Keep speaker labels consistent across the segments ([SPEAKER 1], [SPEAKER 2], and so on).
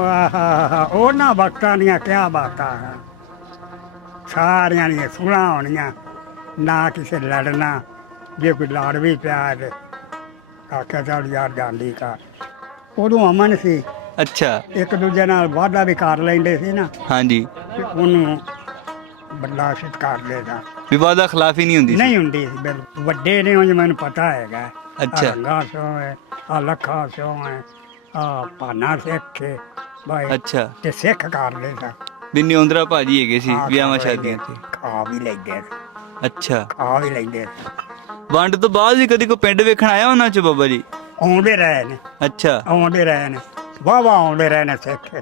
[SPEAKER 1] ਆਹਾ ਉਹਨਾਂ ਵਕਤਾਂ ਦੀਆਂ ਕਿਆ ਬਾਤਾਂ ਹੈ ਸਾਰਿਆਂ ਦੀਆਂ ਸੁਣਾ ਹੋਣੀਆਂ ਨਾ ਕਿਸੇ ਲੜਨਾ। ਜੇ ਕੋਈ ਲੜ ਵੀ ਪਿਆ ਤੇ ਆਖਿਆ ਚੱਲ ਯਾਰ ਜਾਂਦੀ ਕਰ ਉਦੋਂ ਅਮਨ ਸੀ।
[SPEAKER 2] ਅੱਛਾ।
[SPEAKER 1] ਇੱਕ ਦੂਜੇ ਨਾਲ ਵਾਅਦਾ ਵੀ ਕਰ ਲੈਂਦੇ ਸੀ ਨਾ।
[SPEAKER 2] ਹਾਂਜੀ।
[SPEAKER 1] ਤੇ ਉਹਨੂੰ ਬਰਦਾਸ਼ਤ ਕਰ ਲੈਦਾ।
[SPEAKER 2] ਵਿਵਾਦ ਦਾ ਖਿਲਾਫ ਹੀ ਨਹੀਂ ਹੁੰਦੀ ਸੀ?
[SPEAKER 1] ਨਹੀਂ ਹੁੰਦੀ ਸੀ ਬਿਲਕੁਲ। ਵੱਡੇ ਨੇ ਉਂਝ ਮੈਨੂੰ ਪਤਾ ਹੈਗਾ।
[SPEAKER 2] ਅੱਛਾ।
[SPEAKER 1] ਰੰਗਾ ਸਿਓ ਹੈ ਆ ਲੱਖਾ ਹੈ ਆ ਪਾਨਾ ਸਿੱਖ ਹੈ ਬਾਈ
[SPEAKER 2] ਅੱਛਾ।
[SPEAKER 1] ਤੇ ਸਿੱਖ ਕਰ ਲੈਦਾ
[SPEAKER 2] ਵੀ ਨਿਉਂਦਰਾ ਭਾਜੀ ਹੈਗੇ ਸੀ
[SPEAKER 1] ਹਾਂ,
[SPEAKER 2] ਵਿਆਹਾਂ ਸ਼ਾਦੀਆਂ ਤੇ।
[SPEAKER 1] ਖਾ ਵੀ ਲੈਂਦੇ ਸੀ,
[SPEAKER 2] ਅੱਛਾ।
[SPEAKER 1] ਖਾ ਵੀ ਲੈਂਦੇ ਸੀ।
[SPEAKER 2] ਵੰਡ ਤੋਂ ਬਾਅਦ ਵੀ ਕਦੀ ਕੋਈ ਪਿੰਡ ਵੇਖਣ ਆਇਆ ਉਹਨਾਂ ਚ ਬਾਬਾ ਜੀ?
[SPEAKER 1] ਆਉਂਦੇ ਰਹੇ ਨੇ।
[SPEAKER 2] ਅੱਛਾ।
[SPEAKER 1] ਆਉਂਦੇ ਰਹੇ ਨੇ। ਵਾਹ ਆਉਂਦੇ ਰਹੇ ਨੇ ਸਿੱਖ।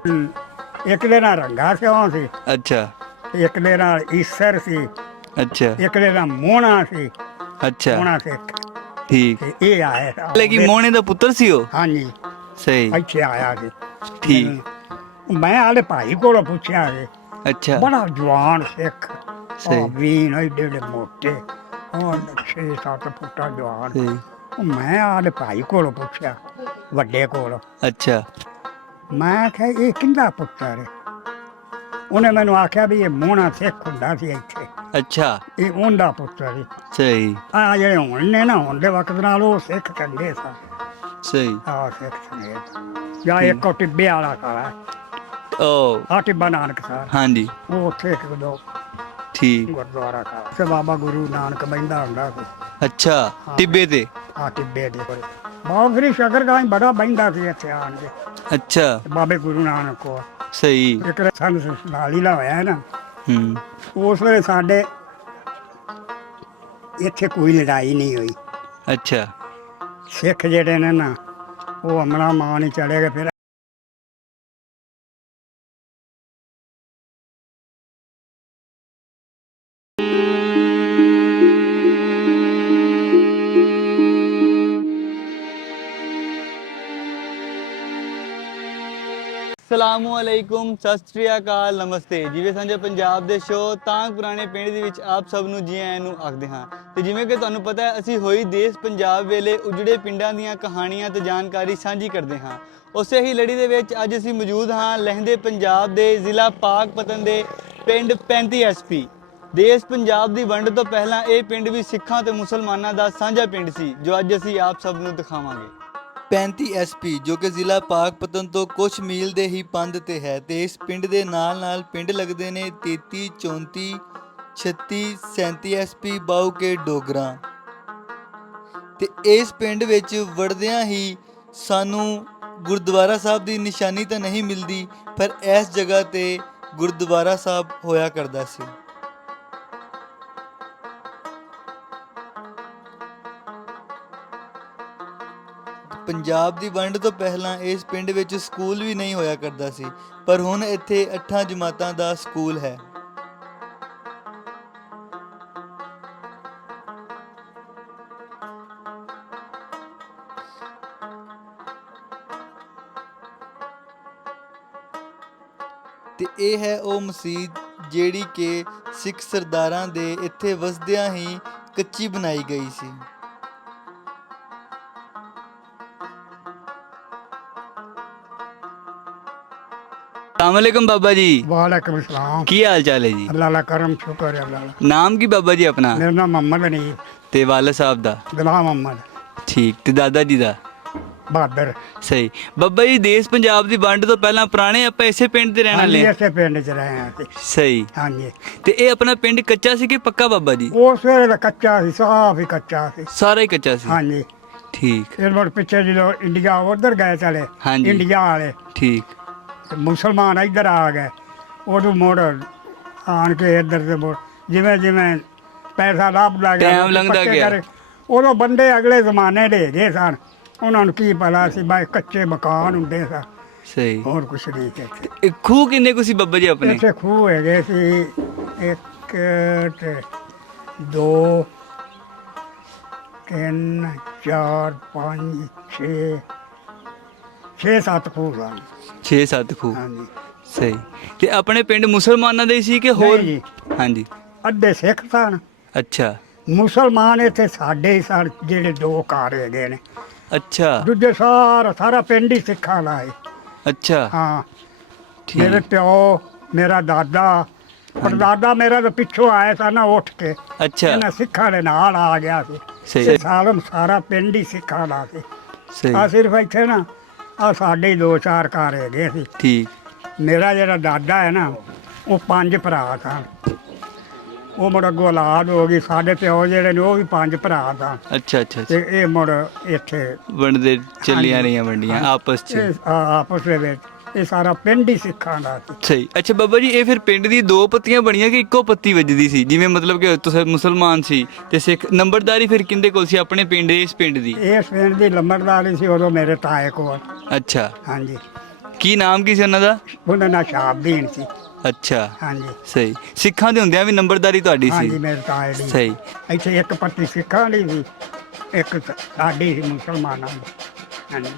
[SPEAKER 1] ਇੱਕ ਦੇ ਨਾਲ ਰੰਗਾ ਸਿਓ ਸੀ।
[SPEAKER 2] ਅੱਛਾ।
[SPEAKER 1] ਇੱਕ ਦੇ ਨਾਲ ਈਸਰ ਸੀ।
[SPEAKER 2] ਅੱਛਾ।
[SPEAKER 1] ਇੱਕ ਦੇ ਨਾਲ ਮੋਹਣਾ ਸੀ।
[SPEAKER 2] ਅੱਛਾ।
[SPEAKER 1] ਮੋਹਣਾ ਸਿੱਖ।
[SPEAKER 2] ਠੀਕ।
[SPEAKER 1] ਤੇ ਇਹ ਆਏ
[SPEAKER 2] ਲੇਕਿਨ ਮੋਹਣੇ ਦਾ ਪੁੱਤਰ ਸੀ ਉਹ?
[SPEAKER 1] ਹਾਂਜੀ।
[SPEAKER 2] ਸਹੀ।
[SPEAKER 1] ਇੱਥੇ ਆਇਆ ਸੀ।
[SPEAKER 2] ਠੀਕ।
[SPEAKER 1] ਮੈਂ ਆਲੇ ਭਾਈ ਕੋਲੋਂ ਪੁੱਛਿਆ ਸੀ।
[SPEAKER 2] ਅੱਛਾ।
[SPEAKER 1] ਬੜਾ ਜਵਾਨ ਸਿੱਖ
[SPEAKER 2] ਸਹੀ।
[SPEAKER 1] ਉਹ ਵੀਨ ਏਡੇ ਏਡੇ ਮੋਟੇ ਉਹ 6-7 ਫੁੱਟਾ ਜਵਾਨ।
[SPEAKER 2] ਸਹੀ।
[SPEAKER 1] ਉਹ ਮੈਂ ਆਲੇ ਭਾਈ ਕੋਲੋਂ ਪੁੱਛਿਆ ਵੱਡੇ ਕੋਲੋਂ।
[SPEAKER 2] ਅੱਛਾ।
[SPEAKER 1] ਮੈਂ ਕਿਹਾ ਇਹ ਕਿੰਦਾ ਪੁੱਤਰ ਹੈ ਉਹਨੇ ਮੈਨੂੰ ਆਖਿਆ ਵੀ ਇਹ ਮੋਹਣਾ ਸਿੱਖ ਹੁੰਦਾ ਸੀ ਇੱਥੇ।
[SPEAKER 2] ਅੱਛਾ।
[SPEAKER 1] ਇਹ ਉਹਦਾ ਪੁੱਤਰ ਹੈ
[SPEAKER 2] ਸਹੀ।
[SPEAKER 1] ਆ ਜਿਹੜੇ ਹੁਣ ਨੇ ਨਾ ਹੁਣ ਦੇ ਵਕਤ ਨਾਲ ਉਹ ਸਿੱਖ ਚੰਗੇ ਸਨ।
[SPEAKER 2] ਸਹੀ।
[SPEAKER 1] ਆ ਸਿੱਖ ਚੰਗੇ ਸਨ। ਜਾਂ ਇੱਕ ਉਹ ਟਿੱਬੇ ਵਾਲਾ ਕਾਲਾ।
[SPEAKER 2] ਓ।
[SPEAKER 1] ਆ ਟਿੱਬਾ ਨਾਨਕ ਸਾਹਿਬ।
[SPEAKER 2] ਹਾਂਜੀ।
[SPEAKER 1] ਉਹ ਉੱਥੇ ਇੱਕ ਦੋ
[SPEAKER 2] ਠੀਕ।
[SPEAKER 1] ਗੁਰਦੁਆਰਾ ਕਾਲਾ ਤੇ ਬਾਬਾ ਗੁਰੂ ਨਾਨਕ ਬੈਂਦਾ ਹੁੰਦਾ ਸੀ।
[SPEAKER 2] ਅੱਛਾ ਟਿੱਬੇ ਤੇ?
[SPEAKER 1] ਆ ਟਿੱਬੇ ਦੇ ਕੋਲ। ਬਾਬਾ ਫਰੀ ਸ਼ਕਰਗਾਂ ਬੜਾ ਬੈਂਦਾ ਸੀ ਇੱਥੇ ਆਣ ਕੇ।
[SPEAKER 2] ਅੱਛਾ।
[SPEAKER 1] ਬਾਬੇ ਗੁਰੂ ਨਾਨਕ ਕੋ
[SPEAKER 2] ਸਹੀ।
[SPEAKER 1] ਇੱਕ ਸੰਨ ਨਾਲੀ ਲਾ ਹੋਇਆ ਹੈ ਨਾ।
[SPEAKER 2] ਹੂੰ।
[SPEAKER 1] ਉਸ ਵੇਲੇ ਸਾਡੇ ਇੱਥੇ ਕੋਈ ਲੜਾਈ ਨਹੀਂ ਹੋਈ।
[SPEAKER 2] ਅੱਛਾ।
[SPEAKER 1] ਸਿੱਖ ਜਿਹੜੇ ਨੇ ਨਾ ਉਹ ਅਮਲਾ ਮਾਂ ਨਹੀਂ ਚੜੇ ਗਏ ਫਿਰ
[SPEAKER 2] ਸਲਾਮੁ ਅਲੈਕੁਮ, ਸਤਿ ਸ੍ਰੀ ਅਕਾਲ, ਨਮਸਤੇ। ਜਿਵੇਂ ਸਾਂਝੇ ਪੰਜਾਬ ਦੇ ਸ਼ੋਅ ਤਾਂ ਪੁਰਾਣੇ ਪਿੰਡ ਦੇ ਵਿੱਚ ਆਪ ਸਭ ਨੂੰ ਜੀ ਆਇਆਂ ਨੂੰ ਆਖਦੇ ਹਾਂ। ਤੇ ਜਿਵੇਂ ਕਿ ਤੁਹਾਨੂੰ ਪਤਾ ਹੈ, ਅਸੀਂ ਹੋਈ ਦੇਸ਼ ਪੰਜਾਬ ਵੇਲੇ ਉਜੜੇ ਪਿੰਡਾਂ ਦੀਆਂ ਕਹਾਣੀਆਂ ਤੇ ਜਾਣਕਾਰੀ ਸਾਂਝੀ ਕਰਦੇ ਹਾਂ। ਉਸੇ ਹੀ ਲੜੀ ਦੇ ਵਿੱਚ ਅੱਜ ਅਸੀਂ ਮੌਜੂਦ ਹਾਂ ਲਹਿੰਦੇ ਪੰਜਾਬ ਦੇ ਜ਼ਿਲ੍ਹਾ ਪਾਕਪਤਨ ਦੇ ਪਿੰਡ 35 ਐਸਪੀ ਦੇਸ਼ ਪੰਜਾਬ ਦੀ ਵੰਡ ਤੋਂ ਪਹਿਲਾਂ ਇਹ ਪਿੰਡ ਵੀ ਸਿੱਖਾਂ ਤੇ ਮੁਸਲਮਾਨਾਂ ਦਾ ਸਾਂਝਾ ਪਿੰਡ ਸੀ, ਜੋ ਅੱਜ ਅਸੀਂ ਆਪ ਸਭ ਨੂੰ ਦਿਖਾਵਾਂਗੇ। 35 ਐਸਪੀ ਜੋ ਕਿ ਜ਼ਿਲ੍ਹਾ ਪਾਕਪਤਨ ਤੋਂ ਕੁਝ ਮੀਲ ਦੇ ਹੀ ਪੰਧ ਤੇ ਹੈ ਤੇ ਇਸ ਪਿੰਡ ਦੇ ਨਾਲ-ਨਾਲ ਪਿੰਡ ਲੱਗਦੇ ਨੇ 33 34 36 37 ਐਸਪੀ ਬਾਉ ਕੇ ਡੋਗਰਾ। ਤੇ ਇਸ ਪਿੰਡ ਵਿੱਚ ਵੜਦਿਆਂ ਹੀ ਸਾਨੂੰ ਗੁਰਦੁਆਰਾ ਸਾਹਿਬ ਦੀ ਨਿਸ਼ਾਨੀ ਤਾਂ ਨਹੀਂ ਮਿਲਦੀ, ਪਰ ਇਸ ਜਗ੍ਹਾ ਤੇ ਗੁਰਦੁਆਰਾ ਸਾਹਿਬ ਹੋਇਆ ਕਰਦਾ ਸੀ। ਪੰਜਾਬ ਦੀ ਵੰਡ ਤੋਂ ਪਹਿਲਾਂ ਇਸ ਪਿੰਡ ਵਿੱਚ ਸਕੂਲ ਵੀ ਨਹੀਂ ਹੋਇਆ ਕਰਦਾ ਸੀ, ਪਰ ਹੁਣ ਇੱਥੇ ਅੱਠਾਂ ਜਮਾਤਾਂ ਦਾ ਸਕੂਲ ਹੈ। ਤੇ ਇਹ ਹੈ ਉਹ ਮਸਜਿਦ ਜਿਹੜੀ ਕਿ ਸਿੱਖ ਸਰਦਾਰਾਂ ਦੇ ਇੱਥੇ ਵਸਦਿਆਂ ਹੀ ਕੱਚੀ ਬਣਾਈ ਗਈ ਸੀ। ਅਸਲਾਮੁਅਲੈਕਮ ਬਾਬਾ ਜੀ।
[SPEAKER 1] ਵਾਲੇਕੁਮ ਸਲਾਮ।
[SPEAKER 2] ਕੀ ਹਾਲ ਚਾਲ ਹੈ ਜੀ?
[SPEAKER 1] ਅੱਲਾਹ ਦਾ ਕਰਮ ਸ਼ੁਕਰ ਹੈ ਅੱਲਾਹ ਦਾ।
[SPEAKER 2] ਨਾਮ ਕੀ ਬਾਬਾ ਜੀ ਆਪਣਾ?
[SPEAKER 1] ਮੇਰਾ ਨਾਮ ਮੁਹੰਮਦ ਨਹੀਂ
[SPEAKER 2] ਤੇ ਵਾਲਾ ਸਾਹਿਬ ਦਾ?
[SPEAKER 1] ਗੁਲਾਮ ਮੁਹੰਮਦ।
[SPEAKER 2] ਠੀਕ ਤੇ ਦਾਦਾ ਜੀ ਦਾ?
[SPEAKER 1] ਬਹਾਦਰ।
[SPEAKER 2] ਸਹੀ। ਬਾਬਾ ਜੀ ਦੇਸ਼ ਪੰਜਾਬ ਦੀ ਵੰਡ ਤੋਂ ਪਹਿਲਾਂ ਪੁਰਾਣੇ ਆਪਾਂ ਇਸੇ ਪਿੰਡ ਦੇ ਰਹਿਣ
[SPEAKER 1] ਹਾਂਜੀ
[SPEAKER 2] ਵਾਲੇ ਹਾਂ।
[SPEAKER 1] ਇਸੇ ਪਿੰਡ 'ਚ ਰਹੇ ਹਾਂ ਅਸੀਂ।
[SPEAKER 2] ਸਹੀ।
[SPEAKER 1] ਹਾਂਜੀ।
[SPEAKER 2] ਤੇ ਇਹ ਆਪਣਾ ਪਿੰਡ ਕੱਚਾ ਸੀ ਕਿ ਪੱਕਾ ਬਾਬਾ ਜੀ?
[SPEAKER 1] ਉਸ ਵੇਲੇ ਤਾਂ ਕੱਚਾ ਸੀ ਸਾਫ਼ ਹੀ ਕੱਚਾ ਸੀ।
[SPEAKER 2] ਸਾਰਾ ਹੀ ਕੱਚਾ ਸੀ?
[SPEAKER 1] ਹਾਂਜੀ।
[SPEAKER 2] ਠੀਕ।
[SPEAKER 1] ਫਿਰ ਮੁੜ ਪਿੱਛੇ ਜਦੋਂ ਇੰਡੀਆ ਉਧਰ ਗਏ ਚਲੇ
[SPEAKER 2] ਹਾਂਜੀ।
[SPEAKER 1] ਇੰਡੀਆ ਵਾਲੇ।
[SPEAKER 2] ਠੀਕ।
[SPEAKER 1] ਤੇ ਮੁਸਲਮਾਨ ਇੱਧਰ ਆ ਗਏ। ਉਦੋਂ ਮੁੜ ਆਣ ਕੇ ਇੱਧਰ ਤੇ ਮੁੜ ਜਿਵੇਂ ਜਿਵੇਂ ਪੈਸਾ ਲੱਭਦਾ ਗਿਆ
[SPEAKER 2] Time
[SPEAKER 1] ਲੋਕੀ
[SPEAKER 2] ਲੰਘਦਾ
[SPEAKER 1] ਪੱਕੇ
[SPEAKER 2] ਗਿਆ।
[SPEAKER 1] ਕਰੇ। ਉਦੋਂ ਬੰਦੇ ਅਗਲੇ ਜ਼ਮਾਨੇ ਦੇ ਗਏ ਸਨ। ਉਹਨਾਂ ਨੂੰ ਕੀ ਪਤਾ ਸੀ ਬਾਈ ਕੱਚੇ ਮਕਾਨ ਹੁੰਦੇ ਸਨ।
[SPEAKER 2] ਸਹੀ।
[SPEAKER 1] ਹੋਰ ਕੁਛ ਨਹੀਂ ਸੀ ਇੱਥੇ।
[SPEAKER 2] ਇਹ ਖੂਹ ਕਿੰਨੇ ਕੁ ਸੀ ਬੱਬਾ ਜੀ ਆਪਣੇ?
[SPEAKER 1] ਇੱਥੇ ਖੂਹ ਹੈਗੇ ਸੀ ਇੱਕ ਤੇ ਦੋ ਤਿੰਨ ਚਾਰ ਪੰਜ ਛੇ ਛੇ ਸੱਤ ਖੂਹ ਸਨ
[SPEAKER 2] 6-7 ਖੂਹ?
[SPEAKER 1] ਹਾਂਜੀ।
[SPEAKER 2] ਸਹੀ। ਤੇ ਆਪਣੇ ਪਿੰਡ ਮੁਸਲਮਾਨਾਂ ਦੇ ਸੀ ਕਿ ਹੋਰ?
[SPEAKER 1] ਨਹੀਂ ਜੀ।
[SPEAKER 2] ਹਾਂਜੀ।
[SPEAKER 1] ਅੱਧੇ ਸਿੱਖ ਸਨ।
[SPEAKER 2] ਅੱਛਾ।
[SPEAKER 1] ਮੁਸਲਮਾਨ ਇੱਥੇ ਸਾਡੇ ਹੀ ਸਨ ਜਿਹੜੇ ਦੋ ਘਰ ਹੈਗੇ ਨੇ।
[SPEAKER 2] ਅੱਛਾ।
[SPEAKER 1] ਦੂਜੇ ਸਾਰਾ ਸਾਰਾ ਪਿੰਡ ਹੀ ਸਿੱਖਾਂ ਦਾ ਹੈ
[SPEAKER 2] ਅੱਛਾ।
[SPEAKER 1] ਹਾਂ। ਮੇਰੇ
[SPEAKER 2] ਠੀਕ
[SPEAKER 1] ਪਿਓ ਮੇਰਾ ਦਾਦਾ ਪਰਦਾਦਾ ਮੇਰਾ ਤਾਂ ਪਿੱਛੋਂ ਆਇਆ ਸੀ ਨਾ ਉੱਠ ਕੇ।
[SPEAKER 2] ਅੱਛਾ।
[SPEAKER 1] ਇਹਨਾਂ ਸਿੱਖਾਂ ਦੇ ਨਾਲ ਆ ਗਿਆ ਸੀ।
[SPEAKER 2] ਸਹੀ।
[SPEAKER 1] ਤੇ ਸਾਲਮ ਸਾਰਾ ਪਿੰਡ ਹੀ ਸਿੱਖਾਂ ਦਾ ਸੀ। ਆ ਸਿਰਫ ਇੱਥੇ ਨਾ ਆ ਸਾਡੇ ਹੀ ਦੋ ਚਾਰ ਘਰ ਹੈਗੇ ਸੀ
[SPEAKER 2] ਠੀਕ।
[SPEAKER 1] ਮੇਰਾ ਜਿਹੜਾ ਦਾਦਾ ਹੈ ਨਾ ਉਹ ਪੰਜ ਭਰਾ ਸਨ ਉਹ ਮੁੜ ਅੱਗੋਂ ਔਲਾਦ ਹੋ ਗਈ ਸਾਡੇ ਪਿਓ ਜਿਹੜੇ ਨੇ ਉਹ ਵੀ ਪੰਜ ਭਰਾ ਸਨ
[SPEAKER 2] ਅੱਛਾ ਅੱਛਾ ਅੱਛਾ।
[SPEAKER 1] ਤੇ ਇਹ ਮੁੜ ਇੱਥੇ
[SPEAKER 2] ਵੰਡਦੇ ਚੱਲੀਆਂ। ਰਹੀਆਂ ਵੰਡੀਆਂ ਆਪਸ ਚ।
[SPEAKER 1] ਇਹ ਆ- ਆਪਸ ਦੇ ਵਿੱਚ। ਇਹ ਸਾਰਾ ਪਿੰਡ ਹੀ ਸਿੱਖਾਂ ਦਾ ਸੀ।
[SPEAKER 2] ਸਹੀ। ਅੱਛਾ ਬਾਬਾ ਜੀ ਇਹ ਫਿਰ ਪਿੰਡ ਦੀ ਦੋ ਪੱਤੀਆਂ ਬਣੀਆਂ ਕਿ ਇੱਕੋ ਪੱਤੀ ਵੱਜਦੀ ਸੀ? ਜਿਵੇਂ ਮਤਲਬ ਕਿ ਤੁਸੀਂ ਮੁਸਲਮਾਨ ਸੀ ਤੇ ਸਿੱਖ ਨੰਬਰਦਾਰੀ ਫਿਰ ਕਿੰਦੇ ਕੋਲ ਸੀ ਆਪਣੇ ਪਿੰਡ ਇਸ ਪਿੰਡ ਦੀ?
[SPEAKER 1] ਇਸ ਪਿੰਡ ਦੀ ਲੰਬੜਦਾਰੀ ਸੀ ਉਦੋਂ ਮੇਰੇ ਤਾਏ ਕੋਲ।
[SPEAKER 2] ਅੱਛਾ।
[SPEAKER 1] ਹਾਂਜੀ।
[SPEAKER 2] ਕੀ ਨਾਮ ਕੀ ਸੀ ਉਹਨਾਂ ਦਾ?
[SPEAKER 1] ਉਹਨਾਂ ਨਾਲ ਸ਼ਾਬਦੀਨ ਸੀ।
[SPEAKER 2] ਅੱਛਾ।
[SPEAKER 1] ਹਾਂਜੀ।
[SPEAKER 2] ਸਹੀ। ਸਿੱਖਾਂ ਦੇ ਹੁੰਦਿਆਂ ਵੀ ਨੰਬਰਦਾਰੀ ਤੁਹਾਡੀ
[SPEAKER 1] ਹਾਂਜੀ
[SPEAKER 2] ਸੀ
[SPEAKER 1] ਮੇਰੇ ਤਾਏ ਦੀ
[SPEAKER 2] ਸਹੀ।
[SPEAKER 1] ਇੱਥੇ ਇੱਕ ਪੱਤੀ ਸਿੱਖਾਂ ਦੀ ਸੀ ਇੱਕ ਸਾਡੀ ਸੀ ਮੁਸਲਮਾਨਾਂ ਦੀ। ਹਾਂਜੀ।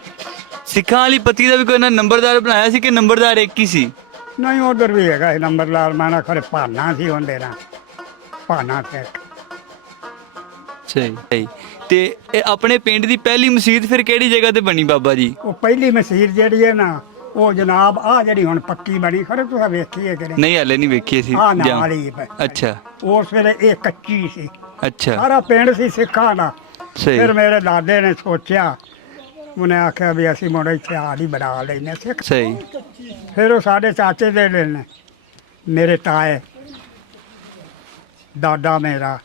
[SPEAKER 2] ਸਿੱਖਾਂ ਵਾਲੀ ਪੱਤੀ ਦਾ ਵੀ ਕੋਈ ਨਾ ਨੰਬਰਦਾਰ ਬਣਾਇਆ ਸੀ ਕਿ ਨੰਬਰਦਾਰ ਇੱਕ ਹੀ ਸੀ?
[SPEAKER 1] ਨਹੀਂ ਉਧਰ ਵੀ ਹੈਗਾ ਇਹ ਨੰਬਰਦਾਰ। ਮਾਨਾ ਖਰੇ ਭਾਨਾ ਸੀ ਉਹਦੇ ਨਾਲ। ਭਾਨਾ ਸਿੱਖ
[SPEAKER 2] ਸਹੀ ਸਹੀ। ਤੇ ਇਹ ਆਪਣੇ ਪਿੰਡ ਦੀ ਪਹਿਲੀ ਮਸਜਿਦ ਫਿਰ ਕਿਹੜੀ ਜਗ੍ਹਾ ਤੇ ਬਣੀ ਬਾਬਾ ਜੀ?
[SPEAKER 1] ਉਹ ਪਹਿਲੀ ਮਸਜਿਦ ਜਿਹੜੀ ਹੈ ਨਾ ਉਹ ਜਨਾਬ ਆ ਜਿਹੜੀ ਹੁਣ ਪੱਕੀ ਬਣੀ ਖਰੇ ਤੁਸੀਂ ਵੇਖੀ ਹੈ ਕਿ ਨਹੀਂ
[SPEAKER 2] ਨਹੀਂ ਹਲੇ ਨਹੀਂ ਵੇਖੀ ਸੀ
[SPEAKER 1] ਆ
[SPEAKER 2] ਜਾਂ-
[SPEAKER 1] ਨਾਲ ਹੀ
[SPEAKER 2] ਅੱਛਾ।
[SPEAKER 1] ਉਸ ਵੇਲੇ ਇਹ ਕੱਚੀ ਸੀ।
[SPEAKER 2] ਅੱਛਾ।
[SPEAKER 1] ਸਾਰਾ ਪਿੰਡ ਸੀ ਸਿੱਖਾਂ ਦਾ।
[SPEAKER 2] ਸਹੀ।
[SPEAKER 1] ਫਿਰ ਮੇਰੇ ਦਾਦੇ ਨੇ ਸੋਚਿਆ ਉਹਨੇ ਆਖਿਆ ਵੀ ਅਸੀਂ ਮੁੰਡੇ ਇੱਥੇ ਆੜ ਹੀ ਬਣਾ ਲੈਨੇ ਸਿੱਖ।
[SPEAKER 2] ਸਹੀ।
[SPEAKER 1] ਫਿਰ ਉਹ ਸਾਡੇ ਚਾਚੇ ਦੇ ਨੇ ਮੇਰੇ ਤਾਏ ਦਾਦਾ ਮੇਰਾ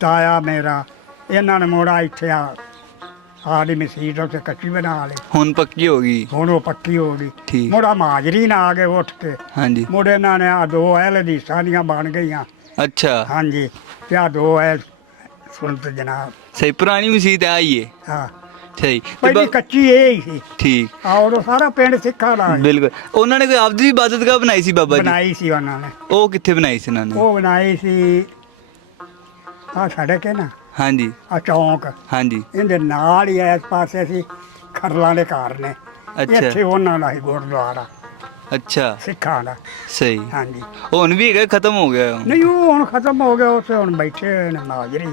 [SPEAKER 1] ਤਾਇਆ ਮੇਰਾ ਇਹਨਾਂ ਨੇ ਮੋੜਾ ਇੱਥੇ ਆ। ਆੜੀ ਮਸਜਿਦ ਉੱਤੇ ਕੱਚੀ ਬਣਾ ਲਈ।
[SPEAKER 2] ਹੁਣ ਪੱਕੀ ਹੋ ਗਈ।
[SPEAKER 1] ਹੁਣ ਉਹ ਪੱਕੀ ਹੋ ਗਈ।
[SPEAKER 2] ਠੀਕ।
[SPEAKER 1] ਮੋੜਾ ਮਾਜਰੀ ਨਾ ਆ ਗਏ ਉੱਠ ਕੇ।
[SPEAKER 2] ਹਾਂਜੀ।
[SPEAKER 1] ਮੁੰਡੇ ਇਹਨਾਂ ਨੇ ਆ ਦੋ ਐਲ ਦੀ ਸਾਨੀਆਂ ਬਣ ਗਈਆਂ।
[SPEAKER 2] ਅੱਛਾ।
[SPEAKER 1] ਹਾਂਜੀ ਤੇ ਆ ਦੋ ਐਲ ਸੁਣਤ ਜਨਾਬ।
[SPEAKER 2] ਸਹੀ ਪੁਰਾਣੀ ਮਸਜਿਦ ਆਈ ਹੈ
[SPEAKER 1] ਹਾਂ।
[SPEAKER 2] ਸਹੀ। ਤੇ
[SPEAKER 1] ਪਹਿਲੀ
[SPEAKER 2] ਬ-
[SPEAKER 1] ਕੱਚੀ ਇਹ ਹੀ ਸੀ।
[SPEAKER 2] ਠੀਕ।
[SPEAKER 1] ਆ ਉਦੋਂ ਸਾਰਾ ਪਿੰਡ ਸਿੱਖਾਂ ਦਾ ਸੀ।
[SPEAKER 2] ਬਿਲਕੁਲ। ਉਹਨਾਂ ਨੇ ਕੋਈ ਆਪਦੀ ਵੀ ਇਬਾਦਤਗਾਹ ਬਣਾਈ ਸੀ ਬਾਬਾ ਜੀ?
[SPEAKER 1] ਬਣਾਈ ਸੀ ਉਹਨਾਂ ਨੇ।
[SPEAKER 2] ਉਹ ਕਿੱਥੇ ਬਣਾਈ ਸੀ ਉਹਨਾਂ ਨੇ?
[SPEAKER 1] ਉਹ ਬਣਾਈ ਸੀ ਆ ਸਾਡੇ ਕੇ ਨਾ।
[SPEAKER 2] ਹਾਂਜੀ।
[SPEAKER 1] ਆ ਚੌਂਕ।
[SPEAKER 2] ਹਾਂਜੀ।
[SPEAKER 1] ਇਹਦੇ ਨਾਲ ਹੀ ਇਸ ਪਾਸੇ ਸੀ ਖਰਲਾਂ ਦੇ ਘਰ ਨੇ।
[SPEAKER 2] ਅੱਛਾ।
[SPEAKER 1] ਇੱਥੇ ਉਹਨਾਂ ਦਾ ਹੀ ਗੁਰਦੁਆਰਾ।
[SPEAKER 2] ਅੱਛਾ।
[SPEAKER 1] ਸਿੱਖਾਂ ਦਾ।
[SPEAKER 2] ਸਹੀ।
[SPEAKER 1] ਹਾਂਜੀ।
[SPEAKER 2] ਹੁਣ ਵੀ ਹੈਗਾ ਖਤਮ ਹੋ ਗਿਆ।
[SPEAKER 1] ਨਹੀਂ ਉਹ ਹੁਣ ਖਤਮ ਹੋ ਗਿਆ ਉੱਥੇ ਹੁਣ ਬੈਠੇ ਹੋਏ ਨੇ ਮਾਜਰੀ।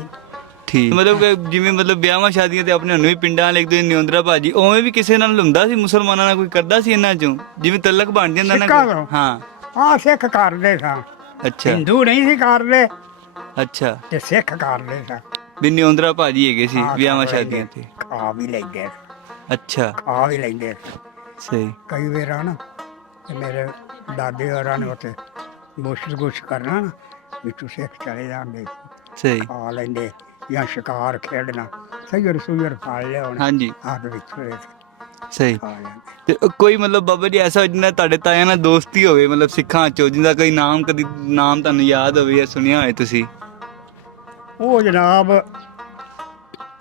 [SPEAKER 2] ਠੀਕ। ਮਤਲਬ ਕਿ ਜਿਵੇਂ ਮਤਲਬ ਵਿਆਹਾਂ ਸ਼ਾਦੀਆਂ ਤੇ ਆਪਣੇ ਹੁਣ ਵੀ ਪਿੰਡਾਂ ਲਿਖਦੇ ਨਿਉਂਦਰਾ ਭਾਜੀ ਉਵੇਂ ਵੀ ਕਿਸੇ ਨਾਲ ਹੁੰਦਾ ਸੀ ਮੁਸਲਮਾਨਾਂ ਨਾਲ ਕੋਈ ਕਰਦਾ ਸੀ ਇਹਨਾਂ ਚੋਂ? ਜਿਵੇਂ ਤਲਕ ਬਣ ਜਾਂਦਾ ਨਾ
[SPEAKER 1] ਸਿੱਖਾਂ
[SPEAKER 2] ਕੋਈ।
[SPEAKER 1] ਤੋਂ?
[SPEAKER 2] ਹਾਂ।
[SPEAKER 1] ਆ ਸਿੱਖ ਕਰਦੇ ਸਾਂ
[SPEAKER 2] ਅੱਛਾ।
[SPEAKER 1] ਹਿੰਦੂ ਨਹੀਂ ਸੀ ਕਰਦੇ।
[SPEAKER 2] ਅੱਛਾ।
[SPEAKER 1] ਤੇ ਸਿੱਖ ਕਰਦੇ ਸਾਂ
[SPEAKER 2] ਵੀ ਨਿਉਂਦਰਾ ਭਾਜੀ ਹੈਗੇ ਸੀ
[SPEAKER 1] ਹਾਂ,
[SPEAKER 2] ਵਿਆਹਾਂ
[SPEAKER 1] ਖਾ
[SPEAKER 2] ਸ਼ਾਦੀਆਂ
[SPEAKER 1] ਲੈਂਦੇ।
[SPEAKER 2] ਤੇ।
[SPEAKER 1] ਖਾ ਵੀ ਲੈਂਦੇ
[SPEAKER 2] ਅੱਛਾ।
[SPEAKER 1] ਖਾ ਵੀ ਲੈਂਦੇ
[SPEAKER 2] ਸਹੀ।
[SPEAKER 1] ਕਈ ਵਾਰ ਨਾ ਤੇ ਮੇਰੇ ਦਾਦੇ ਹੋਰਾਂ ਨੇ ਉੱਥੇ ਬੁਸ਼ ਗੁਸ਼ ਕਰਨਾ ਨਾ ਵੀ ਤੁਸੀਂ ਸਿੱਖ ਚਲੇ ਜਾਂਦੇ।
[SPEAKER 2] ਸਹੀ।
[SPEAKER 1] ਖਾ ਲੈਂਦੇ ਜਾਂ ਸ਼ਿਕਾਰ ਖੇਡਣਾ ਸਈਰ ਸੁਈਰ ਫੜ ਲਿਆਉਣਾ
[SPEAKER 2] ਹਾਂਜੀ।
[SPEAKER 1] ਹੱਥ ਵਿੱਚ ਹੋਏ
[SPEAKER 2] ਸਹੀ।
[SPEAKER 1] ਖਾ ਲੈਂਦੇ।
[SPEAKER 2] ਤੇ ਉਹ ਕੋਈ ਮਤਲਬ ਬਾਬਾ ਜੀ ਐਸਾ ਜਿਹਨਾਂ ਤੁਹਾਡੇ ਤਾਇਆਂ ਨਾਲ ਦੋਸਤੀ ਹੋਵੇ ਮਤਲਬ ਸਿੱਖਾਂ ਚੋਂ ਜਿਹਦਾ ਕੋਈ ਨਾਮ ਕਦੀ ਨਾਮ ਤੁਹਾਨੂੰ ਯਾਦ ਹੋਵੇ ਜਾਂ ਸੁਣਿਆ ਹੋਵੇ ਤੁਸੀਂ?
[SPEAKER 1] ਉਹ ਜਨਾਬ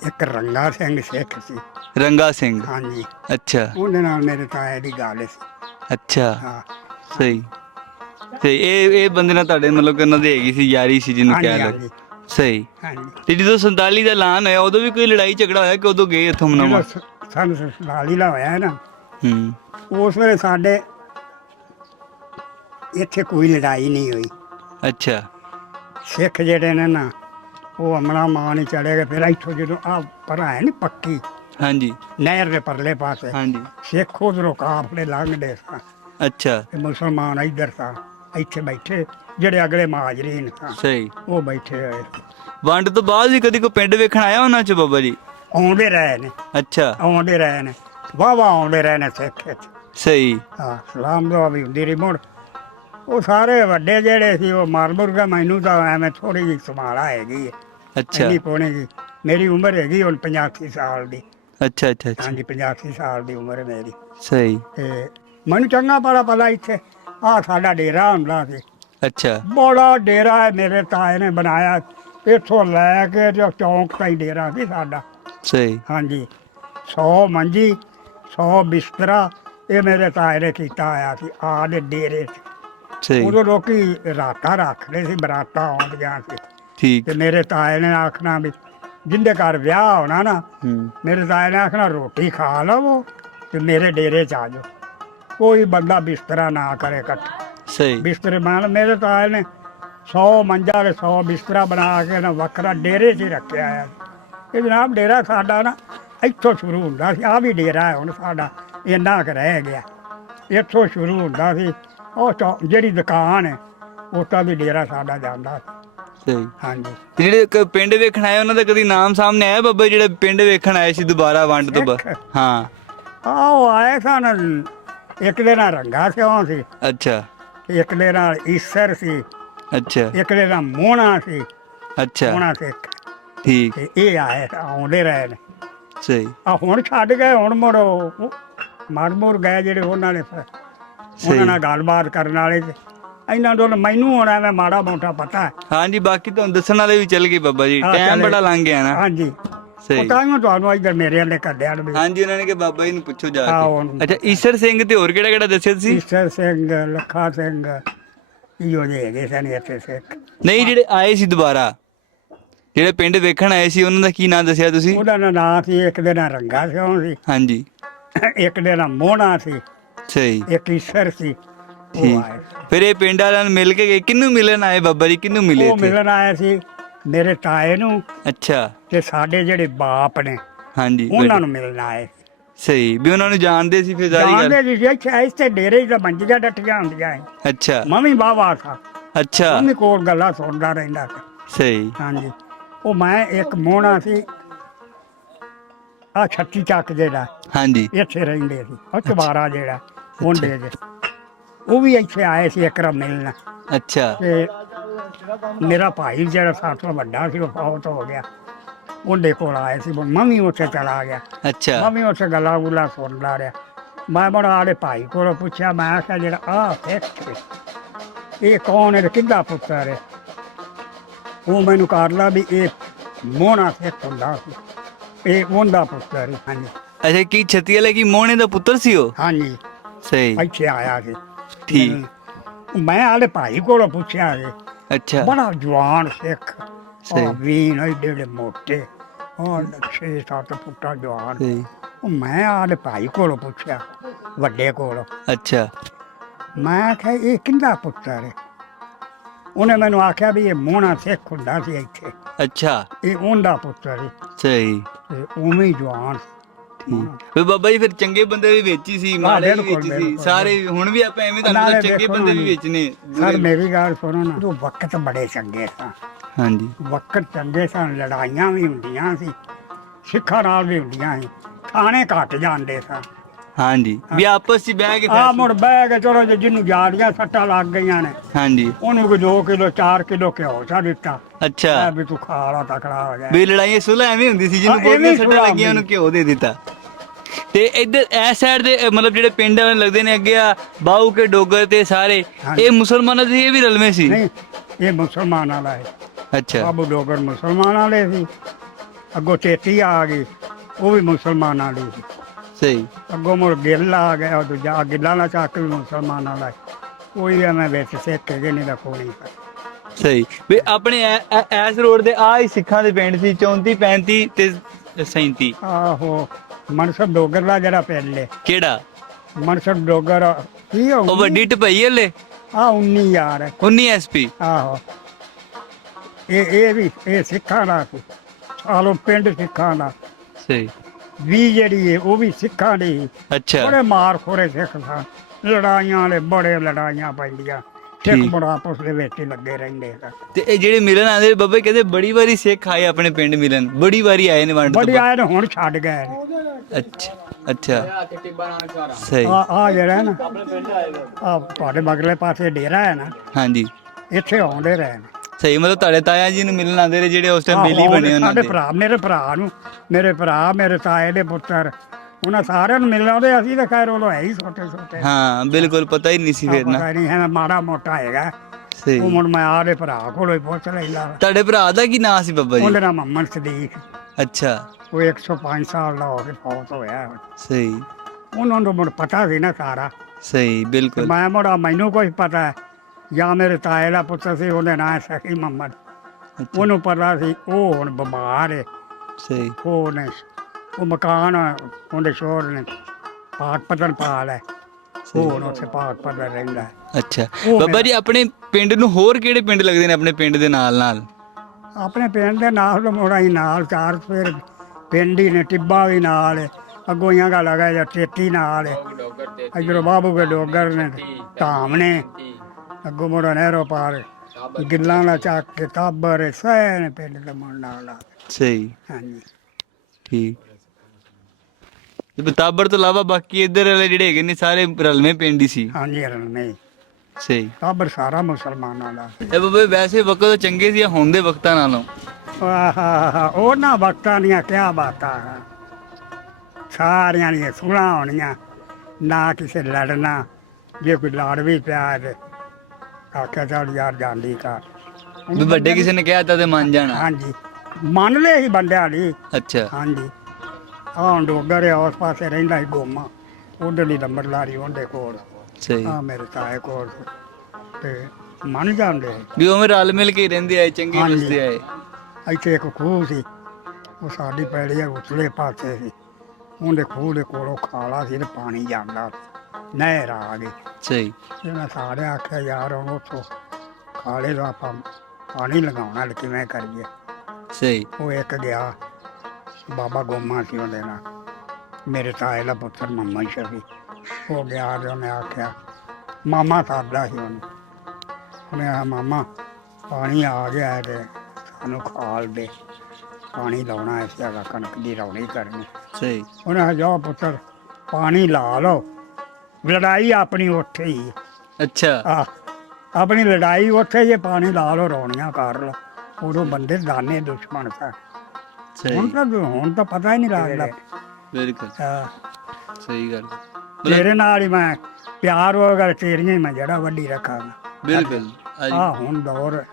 [SPEAKER 1] ਇੱਕ ਰੰਗਾ ਸਿੰਘ ਸਿੱਖ ਸੀ।
[SPEAKER 2] ਰੰਗਾ ਸਿੰਘ।
[SPEAKER 1] ਹਾਂਜੀ।
[SPEAKER 2] ਅੱਛਾ।
[SPEAKER 1] ਉਹਦੇ ਨਾਲ ਮੇਰੇ ਤਾਏ ਦੀ ਗੱਲ ਸੀ।
[SPEAKER 2] ਅੱਛਾ।
[SPEAKER 1] ਹਾਂ।
[SPEAKER 2] ਸਹੀ। ਤੇ ਇਹ ਇਹ ਬੰਦੇ ਨਾਲ ਤੁਹਾਡੇ ਮਤਲਬ ਕਿ ਉਹਨਾਂ ਦੀ ਹੈਗੀ ਸੀ ਯਾਰੀ ਸੀ ਜਿਹਨੂੰ
[SPEAKER 1] ਹਾਂਜੀ
[SPEAKER 2] ਕਹਿ ਲਓ
[SPEAKER 1] ਹਾਂਜੀ
[SPEAKER 2] ਸਹੀ।
[SPEAKER 1] ਹਾਂਜੀ।
[SPEAKER 2] ਤੇ ਜਦੋਂ 47 ਦਾ ਐਲਾਨ ਹੋਇਆ ਉਦੋਂ ਵੀ ਕੋਈ ਲੜਾਈ ਝਗੜਾ ਹੋਇਆ ਕਿ ਉਦੋਂ ਗਏ ਇੱਥੋਂ ਮਨਾਵਾ
[SPEAKER 1] ਸ- ਸਾਨੂੰ ਸਸਲਾਲੀ ਦਾ ਹੋਇਆ ਨਾ
[SPEAKER 2] ਹੂੰ।
[SPEAKER 1] ਉਸ ਵੇਲੇ ਸਾਡੇ ਇੱਥੇ ਕੋਈ ਲੜਾਈ ਨਹੀਂ ਹੋਈ।
[SPEAKER 2] ਅੱਛਾ।
[SPEAKER 1] ਸਿੱਖ ਜਿਹੜੇ ਨੇ ਨਾ ਉਹ ਅਮਲਾ ਮਾਂ ਨਹੀਂ ਚੜੇ ਗਏ ਫਿਰ ਇੱਥੋਂ ਜਦੋਂ ਆ ਪਰਾਂ ਹੈ ਨੀ ਪੱਕੀ
[SPEAKER 2] ਹਾਂਜੀ।
[SPEAKER 1] ਨਹਿਰ ਦੇ ਪਰਲੇ ਪਾਸੇ
[SPEAKER 2] ਹਾਂਜੀ।
[SPEAKER 1] ਸਿੱਖ ਉਧਰੋਂ ਕਾਫਲੇ ਲੰਘਦੇ ਸਨ
[SPEAKER 2] ਅੱਛਾ।
[SPEAKER 1] ਤੇ ਮੁਸਲਮਾਨ ਇੱਧਰ ਸਨ ਇੱਥੇ ਬੈਠੇ ਜਿਹੜੇ ਅਗਲੇ ਮਾਜਰੀਨ ਸਨ
[SPEAKER 2] ਸਹੀ।
[SPEAKER 1] ਉਹ ਬੈਠੇ ਹੋਏ ਸੀ।
[SPEAKER 2] ਵੰਡ ਤੋਂ ਬਾਅਦ ਵੀ ਕਦੀ ਕੋਈ ਪਿੰਡ ਵੇਖਣ ਆਇਆ ਉਹਨਾਂ ਚ ਬਾਬਾ ਜੀ?
[SPEAKER 1] ਆਉਂਦੇ ਰਹੇ ਨੇ।
[SPEAKER 2] ਅੱਛਾ।
[SPEAKER 1] ਆਉਂਦੇ ਰਹੇ ਨੇ। ਵਾਹ ਆਉਂਦੇ ਰਹੇ ਨੇ ਸਿੱਖ ਇੱਥੇ
[SPEAKER 2] ਸਹੀ।
[SPEAKER 1] ਹਾਂ ਸਲਾਮ ਦੁਆ ਵੀ ਹੁੰਦੀ ਰਹੀ। ਮੁੜ ਉਹ ਸਾਰੇ ਵੱਡੇ ਜਿਹੜੇ ਸੀ ਉਹ ਮਾਰ ਮੁਰ ਗਏ। ਮੈਨੂੰ ਤਾਂ ਐਵੇਂ ਥੋੜੀ ਜਿਹੀ ਸਮਾਲਾ ਹੈਗੀ ਹੈ।
[SPEAKER 2] ਅੱਛਾ।
[SPEAKER 1] ਇੰਨੀ ਪੋਣੀ ਜੀ ਮੇਰੀ ਉਮਰ ਹੈਗੀ ਹੁਣ 85 ਸਾਲ ਦੀ।
[SPEAKER 2] ਅੱਛਾ ਅੱਛਾ ਅੱਛਾ।
[SPEAKER 1] ਹਾਂਜੀ 85 ਸਾਲ ਦੀ ਉਮਰ ਹੈ ਮੇਰੀ।
[SPEAKER 2] ਸਹੀ।
[SPEAKER 1] ਤੇ ਮੈਨੂੰ ਚੰਗਾ ਬੜਾ ਪਤਾ ਇੱਥੇ। ਆ ਸਾਡਾ ਡੇਰਾ ਹੁੰਦਾ ਸੀ।
[SPEAKER 2] ਅੱਛਾ।
[SPEAKER 1] ਬੜਾ ਡੇਰਾ ਹੈ ਮੇਰੇ ਤਾਏ ਨੇ ਬਣਾਇਆ। ਇੱਥੋਂ ਲੈ ਕੇ ਤੇ ਚੌਂਕ ਤਾਈਂ ਡੇਰਾ ਸੀ ਸਾਡਾ।
[SPEAKER 2] ਸਹੀ।
[SPEAKER 1] ਹਾਂਜੀ। 100 ਮੰਜੀ 100 ਬਿਸਤਰਾ ਇਹ ਮੇਰੇ ਤਾਏ ਨੇ ਕੀਤਾ ਆਇਆ ਸੀ ਆ ਦੇ ਡੇਰੇ 'ਚ।
[SPEAKER 2] ਸਹੀ।
[SPEAKER 1] ਉਦੋਂ ਲੋਕੀ ਰਾਤਾਂ ਰੱਖਦੇ ਸੀ ਬਰਾਤਾਂ ਆਉਂਦੀਆਂ ਸੀ।
[SPEAKER 2] ਠੀਕ।
[SPEAKER 1] ਤੇ ਮੇਰੇ ਤਾਏ ਨੇ ਆਖਣਾ ਵੀ ਜਿੰਦੇ ਘਰ ਵਿਆਹ ਹੋਣਾ ਨਾ
[SPEAKER 2] ਹੂੰ।
[SPEAKER 1] ਮੇਰੇ ਤਾਏ ਨੇ ਆਖਣਾ ਰੋਟੀ ਖਾ ਲਵੋ ਤੇ ਮੇਰੇ ਡੇਰੇ 'ਚ ਆ ਜਾਓ। ਕੋਈ ਬੰਦਾ ਬਿਸਤਰਾ ਨਾ ਕਰੇ ਇਕੱਠਾ
[SPEAKER 2] ਸਹੀ।
[SPEAKER 1] ਬਿਸਤਰੇ ਮਾਨ ਮੇਰੇ ਤਾਏ ਨੇ 100 ਮੰਜਾ ਤੇ 100 ਬਿਸਤਰਾ ਬਣਾ ਕੇ ਨਾ ਵੱਖਰਾ ਡੇਰੇ 'ਚ ਹੀ ਰੱਖਿਆ ਆ। ਇਹ ਜਨਾਬ ਡੇਰਾ ਸਾਡਾ ਨਾ ਇੱਥੋਂ ਸ਼ੁਰੂ ਹੁੰਦਾ ਸੀ। ਆ ਵੀ ਡੇਰਾ ਹੈ ਹੁਣ ਸਾਡਾ। ਇੰਨਾ ਕੁ ਰਹਿ ਗਿਆ। ਇੱਥੋਂ ਸ਼ੁਰੂ ਹੁੰਦਾ ਸੀ। ਉਹ ਚੌ- ਜਿਹੜੀ ਦੁਕਾਨ ਹੈ ਉੱਤਾ ਵੀ ਡੇਰਾ ਸਾਡਾ ਜਾਂਦਾ ਸੀ।
[SPEAKER 2] ਸਹੀ।
[SPEAKER 1] ਹਾਂਜੀ।
[SPEAKER 2] ਤੇ ਜਿਹੜੇ ਕ- ਪਿੰਡ ਵੇਖਣ ਆਏ ਉਹਨਾਂ ਦਾ ਕਦੀ ਨਾਮ ਸਾਹਮਣੇ ਆਇਆ ਬੱਬਾ ਜਿਹੜੇ ਪਿੰਡ ਵੇਖਣ ਆਏ ਸੀ ਦੁਬਾਰਾ ਵੰਡ ਤੋਂ ਬਾਅਦ। ਹਾਂ।
[SPEAKER 1] ਆਹ ਆਏ ਸਨ ਇੱਕ ਦੇ ਨਾਲ ਰੰਗਾ ਸਿਉਂ ਸੀ
[SPEAKER 2] ਅੱਛਾ।
[SPEAKER 1] ਇੱਕ ਦੇ ਨਾਲ ਈਸਰ ਸੀ
[SPEAKER 2] ਅੱਛਾ।
[SPEAKER 1] ਇੱਕ ਦੇ ਨਾਲ ਮੋਹਣਾ ਸੀ।
[SPEAKER 2] ਅੱਛਾ।
[SPEAKER 1] ਮੋਹਣਾ ਸਿੱਖ।
[SPEAKER 2] ਠੀਕ।
[SPEAKER 1] ਤੇ ਇਹ ਆਏ ਆਉਂਦੇ ਰਹੇ ਨੇ।
[SPEAKER 2] ਸਹੀ।
[SPEAKER 1] ਆ ਹੁਣ ਛੱਡ ਗਏ ਹੁਣ ਮੁੜੋ ਮਰਮੂਰ ਗਏ ਜਿਹੜੇ ਉਹਨਾਂ ਨੇ ਫਿਰ।
[SPEAKER 2] ਸਹੀ।
[SPEAKER 1] ਉਹਨਾਂ ਨਾਲ ਗੱਲਬਾਤ ਕਰਨ ਵਾਲੇ ਤੇ। ਇਹਨਾਂ ਤੋਂ ਮੈਨੂੰ ਹੁਣ ਐਵੇਂ ਮਾੜਾ ਮੋਟਾ ਪਤਾ ਹੈ।
[SPEAKER 2] ਹਾਂਜੀ ਬਾਕੀ ਤੁਹਾਨੂੰ ਦੱਸਣ ਵਾਲੇ ਵੀ ਚੱਲ ਗਏ ਬੱਬਾ ਜੀ।
[SPEAKER 1] ਹਾਂ,
[SPEAKER 2] ਟਾਈਮ
[SPEAKER 1] ਚੱਲ
[SPEAKER 2] ਬੜਾ ਲੰਘ ਗਿਆ ਨਾ।
[SPEAKER 1] ਹਾਂਜੀ।
[SPEAKER 2] ਸਹੀ।
[SPEAKER 1] ਪਤਾ ਹੀ ਤੁਹਾਨੂੰ ਇੱਧਰ ਮੇਰੇ ਵਾਲੇ ਕੱਢਿਆ ਨੇ
[SPEAKER 2] ਹਾਂਜੀ ਉਹਨਾਂ ਨੇ ਕਿ ਬਾਬਾ ਜੀ ਨੂੰ ਪੁੱਛੋ ਜਾ ਕੇ।
[SPEAKER 1] ਉਹਨੂੰ।
[SPEAKER 2] ਅੱਛਾ ਈਸਰ ਸਿੰਘ ਤੇ ਹੋਰ ਕਿਹੜਾ ਕਿਹੜਾ ਦੱਸਿਆ ਤੁਸੀਂ?
[SPEAKER 1] ਈਸਰ ਸਿੰਘ ਲੱਖਾ ਸਿੰਘ ਇਹੋ ਜਿਹੇ ਹੈਗੇ ਸਨ ਇੱਥੇ ਸਿੱਖ।
[SPEAKER 2] ਨਹੀਂ ਜਿਹੜੇ ਆਏ ਸੀ ਦੁਬਾਰਾ ਜਿਹੜੇ ਪਿੰਡ ਵੇਖਣ ਆਏ ਸੀ ਉਹਨਾਂ ਦਾ ਕੀ ਨਾਮ ਦੱਸਿਆ ਤੁਸੀਂ?
[SPEAKER 1] ਉਹਦਾ ਨਾਂ ਨਾਂ ਸੀ ਇੱਕ ਦੇ ਨਾਲ ਰੰਗਾ ਸਿਉਂ ਸੀ।
[SPEAKER 2] ਹਾਂਜੀ।
[SPEAKER 1] ਇੱਕ ਦੇ ਨਾਲ ਮੋਹਣਾ ਸੀ।
[SPEAKER 2] ਸਹੀ।
[SPEAKER 1] ਇੱਕ ਈਸਰ ਸੀ।
[SPEAKER 2] ਠੀਕ। ਫਿਰ ਇਹ ਪਿੰਡ ਵਾਲਿਆਂ ਨੂੰ ਮਿਲ ਕੇ ਗਏ। ਕਿਹਨੂੰ ਮਿਲਣ ਆਏ ਬਾਬਾ ਜੀ? ਕਿਹਨੂੰ ਮਿਲੇ
[SPEAKER 1] ਉਹ
[SPEAKER 2] ਇੱਥੇ?
[SPEAKER 1] ਮਿਲਣ ਆਏ ਸੀ ਮੇਰੇ ਤਾਏ ਨੂੰ
[SPEAKER 2] ਅੱਛਾ।
[SPEAKER 1] ਤੇ ਸਾਡੇ ਜਿਹੜੇ ਬਾਪ ਨੇ
[SPEAKER 2] ਹਾਂਜੀ
[SPEAKER 1] ਉਹਨਾਂ ਨੂੰ ਮਿਲਣ ਆਏ
[SPEAKER 2] ਸਹੀ। ਵੀ ਉਹਨਾਂ ਨੂੰ ਜਾਣਦੇ ਸੀ ਫਿਰ ਸਾਰੀ ਗੱਲ?
[SPEAKER 1] ਜਾਣਦੇ ਜੀ ਇੱਥੇ ਇੱਥੇ ਡੇਰੇ 'ਚ ਤਾਂ ਮੰਜੀਆਂ ਡੱਟੀਆਂ ਹੁੰਦੀਆਂ ਸੀ।
[SPEAKER 2] ਅੱਛਾ।
[SPEAKER 1] ਮੈਂ ਵੀ ਬਾਵਾ ਸਾਂ।
[SPEAKER 2] ਅੱਛਾ।
[SPEAKER 1] ਮੰਮੀ ਕੋਲ ਗੱਲਾਂ ਸੁਣਦਾ ਰਹਿੰਦਾ ਸੀ।
[SPEAKER 2] ਸਹੀ।
[SPEAKER 1] ਹਾਂਜੀ। ਉਹ ਮੈਂ ਇੱਕ ਮੋਹਣਾ ਸੀ ਆ ਛੱਤੀ ਚੱਕ ਜਿਹੜਾ।
[SPEAKER 2] ਹਾਂਜੀ।
[SPEAKER 1] ਇੱਥੇ ਰਹਿੰਦੇ ਸੀ। ਉਹ ਚਵਾਰਾ ਜਿਹੜਾ ਮੁੰਡੇ ਦੇ। ਉਹ ਵੀ ਇੱਥੇ ਆਏ ਸੀ ਇੱਕ ਰ ਮਿਲਣ।
[SPEAKER 2] ਅੱਛਾ।
[SPEAKER 1] ਤੇ ਮੇਰਾ ਭਾਈ ਜਿਹੜਾ ਸਾਥ ਤੋਂ ਵੱਡਾ ਸੀ ਉਹ ਫੌਤ ਹੋ ਗਿਆ। ਉਹਦੇ ਕੋਲ ਆਏ ਸੀ ਮੈਂ ਵੀ ਉੱਥੇ ਚਲਾ ਗਿਆ।
[SPEAKER 2] ਅੱਛਾ।
[SPEAKER 1] ਮੈਂ ਵੀ ਉੱਥੇ ਗੱਲਾਂ ਗੁੱਲਾਂ ਸੁਣਦਾ ਰਿਹਾ। ਮੈਂ ਬੜਾ ਆਲੇ ਭਾਈ ਕੋਲੋਂ ਪੁੱਛਿਆ ਮੈਂ ਆਖਿਆ ਜਿਹੜਾ ਆ ਸਿੱਖ ਇਹ ਕੌਣ ਹੈ ਕਿੱਦਾਂ ਪੁੱਤਰ ਹੈ? ਉਹ ਮੈਨੂੰ ਕਰ ਲਾ ਵੀ ਇਹ ਮੋਹਣਾ ਸਿੱਖ ਹੁੰਦਾ ਸੀ। ਇਹ ਉਹਦਾ ਪੁੱਤਰ ਹੈ ਹਾਂਜੀ।
[SPEAKER 2] ਅੱਛਾ ਕੀ ਛੱਤੀ ਵਾਲੇ ਕੀ ਮੋਹਣੇ ਦਾ ਪੁੱਤਰ ਸੀ ਉਹ?
[SPEAKER 1] ਹਾਂਜੀ।
[SPEAKER 2] ਸਹੀ।
[SPEAKER 1] ਇੱਥੇ ਆਇਆ ਸੀ।
[SPEAKER 2] ਠੀਕ।
[SPEAKER 1] ਮੈਂ ਆਲੇ ਭਾਈ ਕੋਲੋਂ ਪੁੱਛਿਆ ਸੀ
[SPEAKER 2] ਅੱਛਾ।
[SPEAKER 1] ਬੜਾ ਜਵਾਨ ਸਿੱਖ
[SPEAKER 2] ਸਹੀ।
[SPEAKER 1] ਆ ਵੀਨ ਏਡੇ ਏਡੇ ਮੋਟੇ ਉਹ 6-7 ਫੁੱਟਾ ਜਵਾਨ।
[SPEAKER 2] ਸਹੀ।
[SPEAKER 1] ਉਹ ਮੈਂ ਆਲੇ ਭਾਈ ਕੋਲੋਂ ਪੁੱਛਿਆ ਵੱਡੇ ਕੋਲੋਂ।
[SPEAKER 2] ਅੱਛਾ।
[SPEAKER 1] ਮੈਂ ਆਖਿਆ ਇਹ ਕਿੰਦਾ ਪੁੱਤਰ ਹੈ ਉਹਨੇ ਮੈਨੂੰ ਆਖਿਆ ਵੀ ਇਹ ਮੋਹਣਾ ਸਿੱਖ ਹੁੰਦਾ ਸੀ ਇੱਥੇ।
[SPEAKER 2] ਅੱਛਾ।
[SPEAKER 1] ਇਹ ਉਹਦਾ ਪੁੱਤਰ ਹੈ
[SPEAKER 2] ਸਹੀ।
[SPEAKER 1] ਤੇ ਉਵੇਂ ਹੀ ਜਵਾਨ
[SPEAKER 2] ਵੀ ਬਾਬਾ ਜੀ ਫਿਰ ਚੰਗੇ ਬੰਦੇ ਵੀ ਵਿੱਚ ਸੀ ਮਾੜੇ ਵੀ ਵਿੱਚ ਸੀ। ਸਾਰੇ ਹੁਣ ਵੀ ਆਪਾਂ ਐਵੇਂ ਤੁਹਾਨੂੰ ਪਤਾ ਚੰਗੇ ਬੰਦੇ ਵੀ
[SPEAKER 1] ਨਾ
[SPEAKER 2] ਵਿੱਚ ਨੇ।
[SPEAKER 1] ਸਰ ਮੇਰੀ ਗੱਲ ਸੁਣੋ ਨਾ ਉਹ ਵਕਤ ਬੜੇ ਚੰਗੇ ਸਨ।
[SPEAKER 2] ਹਾਂਜੀ।
[SPEAKER 1] ਵਕਤ ਚੰਗੇ ਸਨ ਲੜਾਈਆਂ ਵੀ ਹੁੰਦੀਆਂ ਸੀ ਸਿੱਖਾਂ ਨਾਲ ਵੀ ਹੁੰਦੀਆਂ ਸੀ ਥਾਣੇ ਘੱਟ ਜਾਂਦੇ ਸਨ।
[SPEAKER 2] ਹਾਂਜੀ। ਵੀ ਆਪਸ ਵਿੱਚ ਬਹਿ ਕੇ
[SPEAKER 1] ਆ ਮੁੜ ਬਹਿ ਕੇ ਚਲੋ ਜਿਹਨੂੰ ਜਾੜੀਆਂ ਸੱਟਾਂ ਲੱਗ ਗਈਆਂ ਨੇ
[SPEAKER 2] ਹਾਂਜੀ।
[SPEAKER 1] ਉਹਨੂੰ ਕੋਈ 2 ਕਿਲੋ 4 ਕਿਲੋ ਘਿਓ ਚਾ ਦਿੱਤਾ।
[SPEAKER 2] ਅੱਛਾ।
[SPEAKER 1] ਵੀ ਤੂੰ ਖਾ ਲਾ ਤਕੜਾ ਹੋ ਜਾ।
[SPEAKER 2] ਵੀ ਲੜਾਈ ਸੁਲਹ ਐਵੇਂ ਹੁੰਦੀ ਸੀ ਜਿਹਨੂੰ
[SPEAKER 1] ਹੀ
[SPEAKER 2] ਸੱਟਾਂ ਲੱਗੀਆਂ ਉਹਨੂੰ। ਘਿਓ ਦੇ ਦਿੱਤਾ। ਤੇ ਇੱਧਰ ਇਸ ਸਾਈਡ ਦੇ ਅ, ਮਤਲਬ ਜਿਹੜੇ ਪਿੰਡ ਵਾਲੇ ਲੱਗਦੇ ਨੇ ਅੱਗੇ ਆ ਬਾਹੂ ਕੇ ਡੋਗਰ ਤੇ ਸਾਰੇ। ਇਹ ਮੁਸਲਮਾਨਾਂ ਦੇ ਇਹ ਵੀ ਰਲਵੇਂ ਸੀ?
[SPEAKER 1] ਨਹੀਂ ਇਹ ਮੁਸਲਮਾਨਾਂ ਵਾਲਾ ਹੈ।
[SPEAKER 2] ਅੱਛਾ।
[SPEAKER 1] ਬਾਬੂ ਡੋਗਰ ਮੁਸਲਮਾਨਾਂ ਵਾਲੇ ਸੀ। ਅੱਗੋਂ ਚੇਤੀ ਆ ਗਈ ਉਹ ਵੀ ਮੁਸਲਮਾਨਾਂ ਦੀ ਸੀ।
[SPEAKER 2] ਸਹੀ।
[SPEAKER 1] ਅੱਗੋਂ ਮੁੜ ਗਿੱਲ ਆ ਗਿਆ ਉਹ ਦੂਜਾ ਗਿੱਲਾਂ ਦਾ ਚੱਕ ਵੀ ਮੁਸਲਮਾਨਾਂ ਵਾਲਾ ਸੀ। ਕੋਈ ਐਵੇਂ ਵਿੱਚ ਸਿੱਖ ਹੈਗੇ ਨਹੀਂ ਤਾਂ ਕੋਈ ਨਹੀਂ।
[SPEAKER 2] ਸਹੀ। ਵੀ ਆਪਣੇ ਐ- ਐ- ਐਸ ਰੋਡ ਦੇ ਆ ਹੀ ਸਿੱਖਾਂ ਦੇ ਪਿੰਡ ਸੀ 34 35 ਤੇ 37
[SPEAKER 1] ਆਹੋ। ਮਨਸਬ ਡੋਗਰ ਦਾ ਜਿਹੜਾ ਪਿੰਡ ਹੈ
[SPEAKER 2] ਕਿਹੜਾ?
[SPEAKER 1] ਮਨਸਬ ਡੋਗਰ ਕੀ ਹੋ
[SPEAKER 2] ਉਹ ਵੱਡੀ ਟਪਈ ਹਲੇ?
[SPEAKER 1] ਆ 19 ਯਾਰ ਹੈ
[SPEAKER 2] 19 ਐਸਪੀ
[SPEAKER 1] ਆਹੋ। ਇਹ ਇਹ ਵੀ ਇਹ ਸਿੱਖਾਂ ਦਾ ਸੀ। ਸਾਲੋ ਪਿੰਡ ਸਿੱਖਾਂ ਦਾ।
[SPEAKER 2] ਸਹੀ।
[SPEAKER 1] ਵੀ ਜਿਹੜੀ ਹੈ ਉਹ ਵੀ ਸਿੱਖਾਂ ਦੀ।
[SPEAKER 2] ਅੱਛਾ।
[SPEAKER 1] ਬੜੇ ਮਾਰ ਖੋਰੇ ਸਿੱਖ ਸਨ। ਲੜਾਈਆਂ ਵਾਲੇ ਬੜੇ ਲੜਾਈਆਂ ਪੈਂਦੀਆਂ। ਸਿੱਖ
[SPEAKER 2] ਠੀਕ।
[SPEAKER 1] ਆਪਸ ਦੇ ਵਿੱਚ ਹੀ ਲੱਗੇ ਰਹਿੰਦੇ ਸਨ
[SPEAKER 2] ਤੇ ਇਹ ਜਿਹੜੇ ਮਿਲਣ ਆਉਂਦੇ ਬੱਬੇ ਕਹਿੰਦੇ ਬੜੀ ਵਾਰੀ ਸਿੱਖ ਆਏ ਆਪਣੇ ਪਿੰਡ ਮਿਲਣ। ਬੜੀ ਵਾਰੀ ਆਏ ਨੇ ਵੰਡ ਤੋਂ
[SPEAKER 1] ਬੜੀ
[SPEAKER 2] ਬਾਅਦ।
[SPEAKER 1] ਆਏ ਨੇ ਹੁਣ ਛੱਡ ਗਏ ਨੇ।
[SPEAKER 2] ਅੱਛਾ ਅੱਛਾ। ਸਹੀ।
[SPEAKER 1] ਆ ਆ ਜਿਹੜਾ ਨਾ ਆ ਤੁਹਾਡੇ ਮਗਲੇ ਪਾਸੇ ਡੇਰਾ ਹੈ ਨਾ
[SPEAKER 2] ਹਾਂਜੀ।
[SPEAKER 1] ਇੱਥੇ ਆਉਂਦੇ ਰਹੇ ਨੇ।
[SPEAKER 2] ਸਹੀ ਮਤਲਬ ਤੁਹਾਡੇ ਤਾਇਆ ਜੀ ਨੂੰ ਮਿਲਣ ਆਉਂਦੇ ਨੇ ਜਿਹੜੇ ਉਸ ਟਾਈਮ
[SPEAKER 1] ਆਹੋ,
[SPEAKER 2] ਬੇਲੀ ਬਣੇ ਉਹਨਾਂ
[SPEAKER 1] ਸਾਡੇ
[SPEAKER 2] ਦੇ।
[SPEAKER 1] ਭਰਾ ਮੇਰੇ ਭਰਾ ਨੂੰ ਮੇਰੇ ਭਰਾ ਮੇਰੇ ਤਾਏ ਦੇ ਪੁੱਤਰ ਉਹਨਾਂ ਸਾਰਿਆਂ ਨੂੰ ਮਿਲਣ ਆਉਂਦੇ ਅਸੀਂ ਤਾਂ ਖੈਰ ਉਦੋਂ ਹੈ ਹੀ ਛੋਟੇ ਛੋਟੇ।
[SPEAKER 2] ਹਾਂ ਬਿਲਕੁਲ ਪਤਾ ਹੀ ਨਹੀਂ ਸੀ ਫਿਰ ਨਾ।
[SPEAKER 1] ਪਤਾ ਨਹੀਂ ਹੈ ਮਾੜਾ ਮੋਟਾ ਹੈਗਾ।
[SPEAKER 2] ਸਹੀ।
[SPEAKER 1] ਉਹ ਹੁਣ ਮੈਂ ਆਦੇ ਭਰਾ ਕੋਲੋਂ ਹੀ ਪੁੱਛ ਲੈਂਦਾ।
[SPEAKER 2] ਤੁਹਾਡੇ ਭਰਾ ਦਾ ਕੀ ਨਾਂ ਸੀ ਬੱਬਾ ਜੀ?
[SPEAKER 1] ਉਹਦਾ ਨਾਮ ਮੁਹੰਮਦ ਸਦੀਕ।
[SPEAKER 2] ਅੱਛਾ।
[SPEAKER 1] ਉਹ 105 ਸਾਲ ਦਾ ਹੋ ਕੇ ਫੌਤ ਹੋਇਆ।
[SPEAKER 2] ਸਹੀ।
[SPEAKER 1] ਉਹਨਾਂ ਨੂੰ ਮੁੜ ਪਤਾ ਸੀ ਨਾ ਸਾਰਾ।
[SPEAKER 2] ਸਹੀ ਬਿਲਕੁਲ।
[SPEAKER 1] ਮੈਂ ਮੁੜਾ ਮੈਨੂੰ ਕੁਝ ਪਤਾ ਹੈ। ਜਾਂ ਮੇਰੇ ਤਾਏ ਦਾ ਪੁੱਤਰ ਸੀ ਉਹਦੇ ਨਾਂ ਸਖੀ ਮੁਹੰਮਦ। ਉਹਨੂੰ ਪਤਾ ਸੀ ਉਹ ਹੁਣ ਬਿਮਾਰ ਹੈ।
[SPEAKER 2] ਸਹੀ।
[SPEAKER 1] ਉਹ ਨੇ ਉਹ ਮਕਾਨ ਉਹਦੇ ਸ਼ੋਰ ਨੇ। ਪਾਟ ਪਤਨ ਪਾਲ ਹੈ। ਉਹ ਹੁਣ ਉੱਥੇ ਪਾਟ ਪਤਨ ਰਹਿੰਦਾ ਹੈ।
[SPEAKER 2] ਅੱਛਾ।
[SPEAKER 1] ਉਹ
[SPEAKER 2] ਬੱਬਾ ਜੀ ਆਪਣੇ ਪਿੰਡ ਨੂੰ ਹੋਰ ਕਿਹੜੇ ਪਿੰਡ ਲੱਗਦੇ ਨੇ ਆਪਣੇ ਪਿੰਡ ਦੇ ਨਾਲ ਨਾਲ
[SPEAKER 1] ਆਪਣੇ ਪਿੰਡ ਦੇ ਨਾਲ ਮੋੜਾ ਹੀ ਨਾਲ ਚਾਰ ਫੇਰ ਪਿੰਡ ਹੀ ਨੇ ਟਿੱਬਾ ਵੀ ਨਾਲ ਹੈ, ਅੱਗੋਂ ਗਾ ਲਗਾ ਜਾਂ ਟੇਟੀ ਨਾਲ ਇਧਰੋਂ ਬਾਬੂ ਕੇ ਡੋਗਰ ਨੇ ਧਾਮ ਨੇ। ਅੱਗੋਂ ਮੋੜਾ ਨਹਿਰੋ ਪਾਰ ਗਿੱਲਾਂ ਦਾ ਚੱਕ ਕੇ ਤਾਬਰ ਨੇ ਪਿੰਡ ਦਾ ਮੁੰਡਾ ਨਾਲ।
[SPEAKER 2] ਸਹੀ।
[SPEAKER 1] ਹਾਂਜੀ।
[SPEAKER 2] ਠੀਕ। ਤੇ ਬਤਾਬਰ ਤੋਂ ਇਲਾਵਾ ਬਾਕੀ ਇੱਧਰ ਵਾਲੇ ਜਿਹੜੇ ਹੈਗੇ ਨੇ ਸਾਰੇ ਰਲਵੇਂ ਪਿੰਡ ਹੀ ਸੀ।
[SPEAKER 1] ਹਾਂਜੀ ਰਣਨੇ
[SPEAKER 2] ਸਹੀ।
[SPEAKER 1] ਤਾਬਰ ਸਾਰਾ ਮੁਸਲਮਾਨਾਂ ਦਾ।
[SPEAKER 2] ਇਹ ਬਾਬੇ ਵੈਸੇ ਵਕਤ ਚੰਗੇ ਸੀ ਹੁਣ ਦੇ ਵਕਤਾਂ ਨਾਲੋਂ।
[SPEAKER 1] ਆਹਾ ਉਹਨਾਂ ਵਕਤਾਂ ਦੀਆਂ ਕਿਆ ਬਾਤਾਂ ਹੈ ਸਾਰਿਆਂ ਦੀਆਂ ਸੁਣਾ ਹੋਣੀਆਂ ਨਾ ਕਿਸੇ ਲੜਨਾ। ਜੇ ਕੋਈ ਲੜ ਵੀ ਪਿਆ ਤੇ ਆਖਿਆ ਚੱਲ ਯਾਰ ਜਾਂਦੀ ਕਰ
[SPEAKER 2] ਵੀ ਵੱਡੇ ਕਿਸੇ ਨੇ ਕਿਹਾ ਤਾਂ ਤੇ ਮੰਨ ਜਾਣਾ।
[SPEAKER 1] ਹਾਂਜੀ। ਮੰਨ ਲਏ ਸੀ ਬੰਦਿਆਂ ਦੀ।
[SPEAKER 2] ਅੱਛਾ।
[SPEAKER 1] ਹਾਂਜੀ। ਆਹ ਡੋਗਰ ਆ ਉਸ ਪਾਸੇ ਰਹਿੰਦਾ ਸੀ ਗੋਮਾ ਉਧਰਲੀ ਨੰਬਰਦਾਰੀ ਉਹਦੇ ਕੋਲ।
[SPEAKER 2] ਸਹੀ।
[SPEAKER 1] ਆ ਮੇਰੇ ਤਾਏ ਕੋਲ। ਤੇ ਮੰਨ ਜਾਂਦੇ
[SPEAKER 2] ਵੀ ਉਵੇਂ ਰਲ ਮਿਲ ਕੇ ਹੀ ਰਹਿੰਦੇ ਆਏ ਚੰਗੇ
[SPEAKER 1] ਹਾਂਜੀ।
[SPEAKER 2] ਵਸਦੇ ਆਏ।
[SPEAKER 1] ਇੱਥੇ ਇੱਕ ਖੂਹ ਸੀ। ਉਹ ਸਾਡੀ ਪੈੜੀ ਆ ਉਤਲੇ ਪਾਸੇ ਸੀ। ਉਹਦੇ ਖੂਹ ਦੇ ਕੋਲੋਂ ਖਾਲਾ ਸੀ ਤੇ ਪਾਣੀ ਜਾਂਦਾ ਸੀ। ਨਹਿਰ ਆ ਗਈ।
[SPEAKER 2] ਸਹੀ।
[SPEAKER 1] ਇਹਨਾਂ ਸਾਰੇ ਆਖਿਆ ਯਾਰ ਹੁਣ ਉੱਥੋਂ ਖਾਲੇ ਦਾ ਆਪਾਂ ਪਾਣੀ ਲਗਾਉਣਾ ਤੇ ਕਿਵੇਂ ਕਰੀਏ?
[SPEAKER 2] ਸਹੀ।
[SPEAKER 1] ਉਹ ਇੱਕ ਗਿਆ। ਬਾਬਾ ਗੋਮਾ ਸੀ ਉਹਦੇ ਨਾਲ। ਮੇਰੇ ਤਾਏ ਦਾ ਪੁੱਤਰ ਮੰਮਾ ਹੀ ਸੀ ਉਹ ਗਿਆ ਤੇ ਉਹਨੇ ਆਖਿਆ ਮਾਮਾ ਸਾਡਾ ਸੀ ਉਹਨੂੰ। ਉਹਨੇ ਆ ਮਾਮਾ ਪਾਣੀ ਆ ਗਿਆ ਹੈ ਤੇ ਸਾਨੂੰ ਖਾਲ ਦੇ। ਪਾਣੀ ਲਾਉਣਾ ਇਸ ਜਗ੍ਹਾ ਕਣਕ ਦੀ ਰੌਣੀ ਕਰਨੀ।
[SPEAKER 2] ਸਹੀ।
[SPEAKER 1] ਉਹਨੇ ਕਿਹਾ ਜਾਓ ਪੁੱਤਰ ਪਾਣੀ ਲਾ ਲਓ। ਲੜਾਈ ਆਪਣੀ ਉੱਥੇ ਹੀ ਹੈ।
[SPEAKER 2] ਅੱਛਾ।
[SPEAKER 1] ਆ ਆਪਣੀ ਲੜਾਈ ਉੱਥੇ ਜੇ ਪਾਣੀ ਲਾ ਲਓ ਰੌਣੀਆਂ ਕਰ ਲਓ। ਉਦੋਂ ਬੰਦੇ ਦਾਨੇ ਦੁਸ਼ਮਣ ਸਨ। ਹੁਣ ਤਾਂ ਹੁਣ ਤਾਂ ਪਤਾ ਹੀ ਨਹੀਂ ਲੱਗਦਾ।
[SPEAKER 2] ਬਿਲਕੁਲ
[SPEAKER 1] ਹਾਂ,
[SPEAKER 2] ਸਹੀ ਗੱਲ।
[SPEAKER 1] ਤੇਰੇ ਨਾਲ ਹੀ ਮੈਂ ਪਿਆਰ ਹੋ ਗਿਆ ਤੇਰੀਆਂ ਹੀ ਮੈਂ ਜਿਹੜਾ ਵੱਡੀ ਰੱਖਾਂਗਾ।
[SPEAKER 2] ਬਿਲਕੁਲ। ਅੱਜ
[SPEAKER 1] ਆ ਹੁਣ ਦੌਰ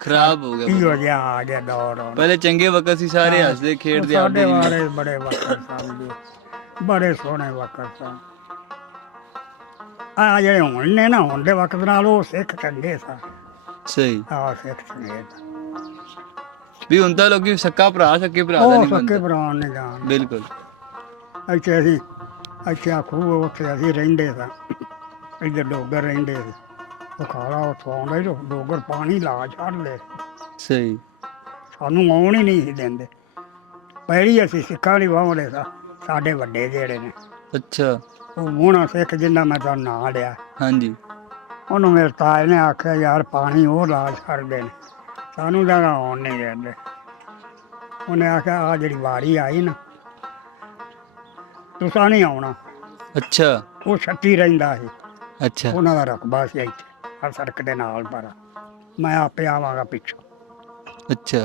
[SPEAKER 2] ਖਰਾਬ ਹੋ ਗਿਆ
[SPEAKER 1] ਕੀ ਹੋ ਗਿਆ ਆ ਗਿਆ ਦੌਰ ਹੁਣ।
[SPEAKER 2] ਪਹਿਲੇ ਚੰਗੇ ਵਕਤ ਸੀ ਸਾਰੇ ਹੱਸਦੇ ਖੇਡਦੇ
[SPEAKER 1] ਸਾਡੇ ਵਾਲੇ ਬੜੇ ਵਕਤ ਸਨ ਜੀ। ਬੜੇ ਸੋਹਣੇ ਵਕਤ ਸਨ। ਆ ਜਿਹੜੇ ਹੁਣ ਨੇ ਨਾ ਹੁਣ ਦੇ ਵਕਤ ਨਾਲ ਉਹ ਸਿੱਖ ਚੰਗੇ ਸਨ।
[SPEAKER 2] ਸਹੀ।
[SPEAKER 1] ਆ ਸਿੱਖ ਚੰਗੇ ਸਨ।
[SPEAKER 2] ਵੀ ਹੁਣ ਤਾਂ ਲੋਕੀ ਸੱਕਾ ਭਰਾ ਸੱਕੇ ਭਰਾ ਦਾ
[SPEAKER 1] ਉਹ
[SPEAKER 2] ਨਹੀਂ
[SPEAKER 1] ਸੱਕੇ
[SPEAKER 2] ਮੰਨਦੇ।
[SPEAKER 1] ਭਰਾ ਨੇ ਜਾਣ
[SPEAKER 2] ਬਿਲਕੁਲ।
[SPEAKER 1] ਇੱਥੇ ਅਸੀਂ ਇੱਥੇ ਆ ਖੂਹ ਉੱਥੇ ਅਸੀਂ ਰਹਿੰਦੇ ਸਾਂ ਇੱਧਰ ਡੋਗਰ ਰਹਿੰਦੇ ਸੀ। ਉਹ ਖਾਲਾ ਉੱਥੋਂ ਆਉਂਦਾ ਤੇ ਡੋਗਰ ਪਾਣੀ ਲਾ ਛੱਡਦੇ
[SPEAKER 2] ਸਹੀ।
[SPEAKER 1] ਸਾਨੂੰ ਆਉਣ ਹੀ ਨਹੀਂ ਸੀ ਦਿੰਦੇ। ਪਹਿਲੀ ਅਸੀਂ ਸਿੱਖਾਂ ਦੀ ਵਾਹੁੰਦੇ ਸਾਂ ਸਾਡੇ ਵੱਡੇ ਜਿਹੜੇ ਨੇ।
[SPEAKER 2] ਅੱਛਾ।
[SPEAKER 1] ਉਹ ਮੂਹਣਾ ਸਿੱਖ ਜਿੰਨਾ ਮੈਂ ਤਾਂ ਨਾਂ ਲਿਆ।
[SPEAKER 2] ਹਾਂਜੀ।
[SPEAKER 1] ਉਹਨੂੰ ਮੇਰੇ ਤਾਏ ਨੇ ਆਖਿਆ ਯਾਰ ਪਾਣੀ ਉਹ ਲਾ ਛੱਡਦੇ ਨੇ। ਸਾਨੂੰ ਤਾਂ ਆਉਣ ਨਹੀਂ ਦਿੰਦੇ। ਉਹਨੇ ਆਖਿਆ ਆ ਜਿਹੜੀ ਵਾਰੀ ਆਈ ਨਾ ਤੁਸੀਂ ਨਹੀਂ ਆਉਣਾ।
[SPEAKER 2] ਅੱਛਾ।
[SPEAKER 1] ਉਹ ਛੱਤੀ ਰਹਿੰਦਾ ਸੀ।
[SPEAKER 2] ਅੱਛਾ।
[SPEAKER 1] ਉਹਨਾਂ ਦਾ ਰਕਬਾ ਸੀ ਇੱਥੇ ਆ ਸੜਕ ਦੇ ਨਾਲ ਪਰ। ਮੈਂ ਆਪੇ ਆਵਾਂਗਾ ਪਿੱਛੋਂ।
[SPEAKER 2] ਅੱਛਾ।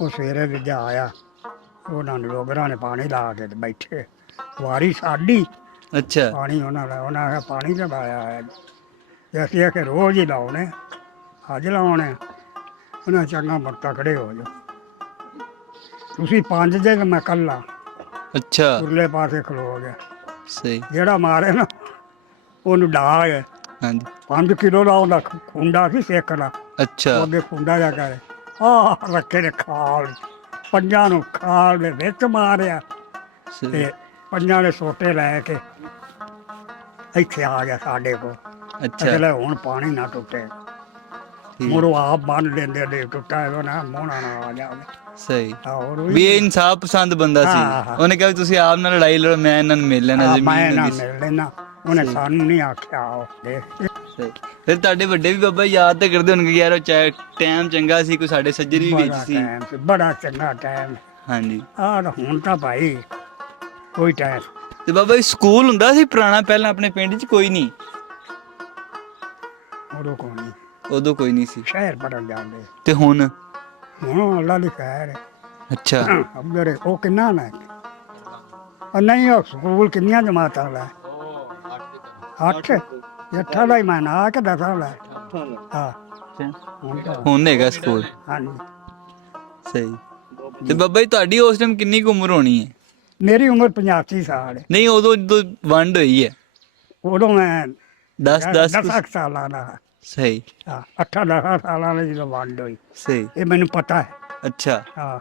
[SPEAKER 1] ਉਹ ਸਵੇਰੇ ਵਿਜਾ ਆਇਆ। ਉਹਨਾਂ ਨੇ ਲੋਗਰਾਂ ਨੇ ਪਾਣੀ ਲਾ ਕੇ ਤੇ ਬੈਠੇ। ਵਾਰੀ ਸਾਡੀ।
[SPEAKER 2] ਅੱਛਾ।
[SPEAKER 1] ਪਾਣੀ ਉਹਨਾਂ ਦਾ ਉਹਨਾਂ ਆਖਿਆ ਪਾਣੀ ਲਾਇਆ ਹੈ ਤੇ ਅਸੀਂ ਆਖਿਆ ਰੋਜ਼ ਹੀ ਲਾਉਣੇ ਅੱਜ ਲਾਉਣੇ। ਉਹਨਾਂ ਚੰਗਾ ਮਰਤਾ ਖੜੇ ਹੋ ਜਾ ਤੁਸੀਂ ਪੰਜ ਜੇ ਤੇ ਮੈਂ ਕੱਲਾ
[SPEAKER 2] ਅੱਛਾ।
[SPEAKER 1] ਉਰਲੇ ਪਾਸੇ ਖਲੋ ਗਿਆ।
[SPEAKER 2] ਸਹੀ।
[SPEAKER 1] ਜਿਹੜਾ ਮਾਰੇ ਨਾ ਉਹਨੂੰ ਡਾਹ ਹੈ
[SPEAKER 2] ਹਾਂਜੀ।
[SPEAKER 1] 5 ਕਿਲੋ ਦਾ ਉਹਦਾ ਖੁੰਡਾ ਸੀ ਸੇਕ ਦਾ।
[SPEAKER 2] ਅੱਛਾ।
[SPEAKER 1] ਉਹ ਅੱਗੇ ਖੁੰਡਾ ਜਾ ਕਰੇ ਆ ਰੱਖੇ ਨੇ ਖਾਲ। ਪੰਜਾਂ ਨੂੰ ਖਾਲ ਦੇ ਵਿੱਚ ਮਾਰਿਆ। ਤੇ ਪੰਜਾਂ ਦੇ ਸੋਟੇ ਲੈ ਕੇ ਇੱਥੇ ਆ ਗਿਆ ਸਾਡੇ ਕੋਲ।
[SPEAKER 2] ਅੱਛਾ।
[SPEAKER 1] ਅਗਲੇ ਹੁਣ ਪਾਣੀ ਨਾ ਟੁੱਟੇ। ਮੁਰੋ ਆਪ ਬੰਨ ਦਿੰਦੇ ਦੇ ਟੁੱਟਾ ਨਾ ਮੋਣਾ ਨਾ ਆ ਜਾਵੇ
[SPEAKER 2] ਸਹੀ।
[SPEAKER 1] ਹੋਰ
[SPEAKER 2] ਵੀ ਇਹ ਇਨਸਾਫ ਪਸੰਦ ਬੰਦਾ
[SPEAKER 1] ਹਾਂ,
[SPEAKER 2] ਸੀ। ਉਹਨੇ ਕਿਹਾ ਵੀ ਤੁਸੀਂ ਆਪ ਨਾਲ ਲੜਾਈ ਲੜੋ ਮੈਂ ਇਹਨਾਂ ਨੂੰ ਮਿਲ ਲੈਣਾ ਜ਼ਮੀਨ
[SPEAKER 1] ਮੈਂ ਨਾ। ਮਿਲ ਲੈਣਾ ਉਹਨੇ ਸਾਨੂੰ ਨਹੀਂ ਆਖਿਆ ਉਹ
[SPEAKER 2] ਸਹੀ। ਫਿਰ ਤੁਹਾਡੇ ਵੱਡੇ ਵੀ ਬਾਬਾ ਯਾਦ ਤਾਂ ਕਰਦੇ ਹੋਣਗੇ ਯਾਰ ਉਹ ਟਾਈਮ ਚੰਗਾ ਸੀ ਕੋਈ ਸਾਡੇ ਸੱਜਰ ਵੀ ਵਿੱਚ
[SPEAKER 1] ਬੜਾ
[SPEAKER 2] ਸੀ।
[SPEAKER 1] ਟਾਈਮ ਸੀ ਬੜਾ ਚੰਗਾ ਟਾਈਮ।
[SPEAKER 2] ਹਾਂਜੀ।
[SPEAKER 1] ਆ ਹੁਣ ਤਾਂ ਭਾਈ ਕੋਈ ਟਾਈਮ।
[SPEAKER 2] ਤੇ ਬਾਬਾ ਜੀ ਸਕੂਲ ਹੁੰਦਾ ਸੀ ਪੁਰਾਣਾ ਪਹਿਲਾਂ ਆਪਣੇ ਪਿੰਡ 'ਚ ਕੋਈ ਨਹੀਂ?
[SPEAKER 1] ਉਦੋਂ ਕੋਈ ਨਹੀਂ।
[SPEAKER 2] ਉਦੋਂ ਕੋਈ ਨਹੀਂ ਸੀ।
[SPEAKER 1] ਸ਼ਹਿਰ ਪੜਨ ਜਾਂਦੇ।
[SPEAKER 2] ਤੇ ਹੁਣ?
[SPEAKER 1] ਹੁਣ ਅੱਲਾ ਦੀ ਖੈਰ ਹੈ।
[SPEAKER 2] ਅੱਛਾ।
[SPEAKER 1] ਅਬਦਰੇ ਉਹ ਕਿੰਨਾ ਲੈ ਉਹ ਨਹੀਂ ਉਹ ਸਕੂਲ ਕਿੰਨੀਆਂ ਜਮਾਤਾਂ ਲੈ ਅੱਠ। ਅੱਠਾਂ ਦਾ ਹੀ ਮੈਂ ਨਾ ਕਿ ਦਸਾਂ ਲੈ ਹਾਂ। ਹੁਣ
[SPEAKER 2] ਹੈਗਾ ਸਕੂਲ।
[SPEAKER 1] ਹਾਂਜੀ।
[SPEAKER 2] ਸਹੀ। ਤੇ ਬਾਬਾ ਜੀ ਤੁਹਾਡੀ ਉਸ ਟਾਈਮ ਕਿੰਨੀ ਕੁ ਉਮਰ ਹੋਣੀ ਹੈ?
[SPEAKER 1] ਮੇਰੀ ਉਮਰ 85 ਸਾਲ ਹੈ।
[SPEAKER 2] ਨਹੀਂ ਉਦੋਂ ਜਦੋਂ ਵੰਡ ਹੋਈ ਹੈ।
[SPEAKER 1] ਉਦੋਂ ਮੈਂ
[SPEAKER 2] 10 10
[SPEAKER 1] ਦਸਾਂ ਕੁ ਸਾਲਾਂ ਦਾ।
[SPEAKER 2] ਸਹੀ।
[SPEAKER 1] ਹਾਂ ਅੱਠਾਂ ਦਸਾਂ ਸਾਲਾਂ ਦਾ ਜਦੋਂ ਵੰਡ ਹੋਈ।
[SPEAKER 2] ਸਹੀ।
[SPEAKER 1] ਇਹ ਮੈਨੂੰ ਪਤਾ ਹੈ।
[SPEAKER 2] ਅੱਛਾ।
[SPEAKER 1] ਹਾਂ।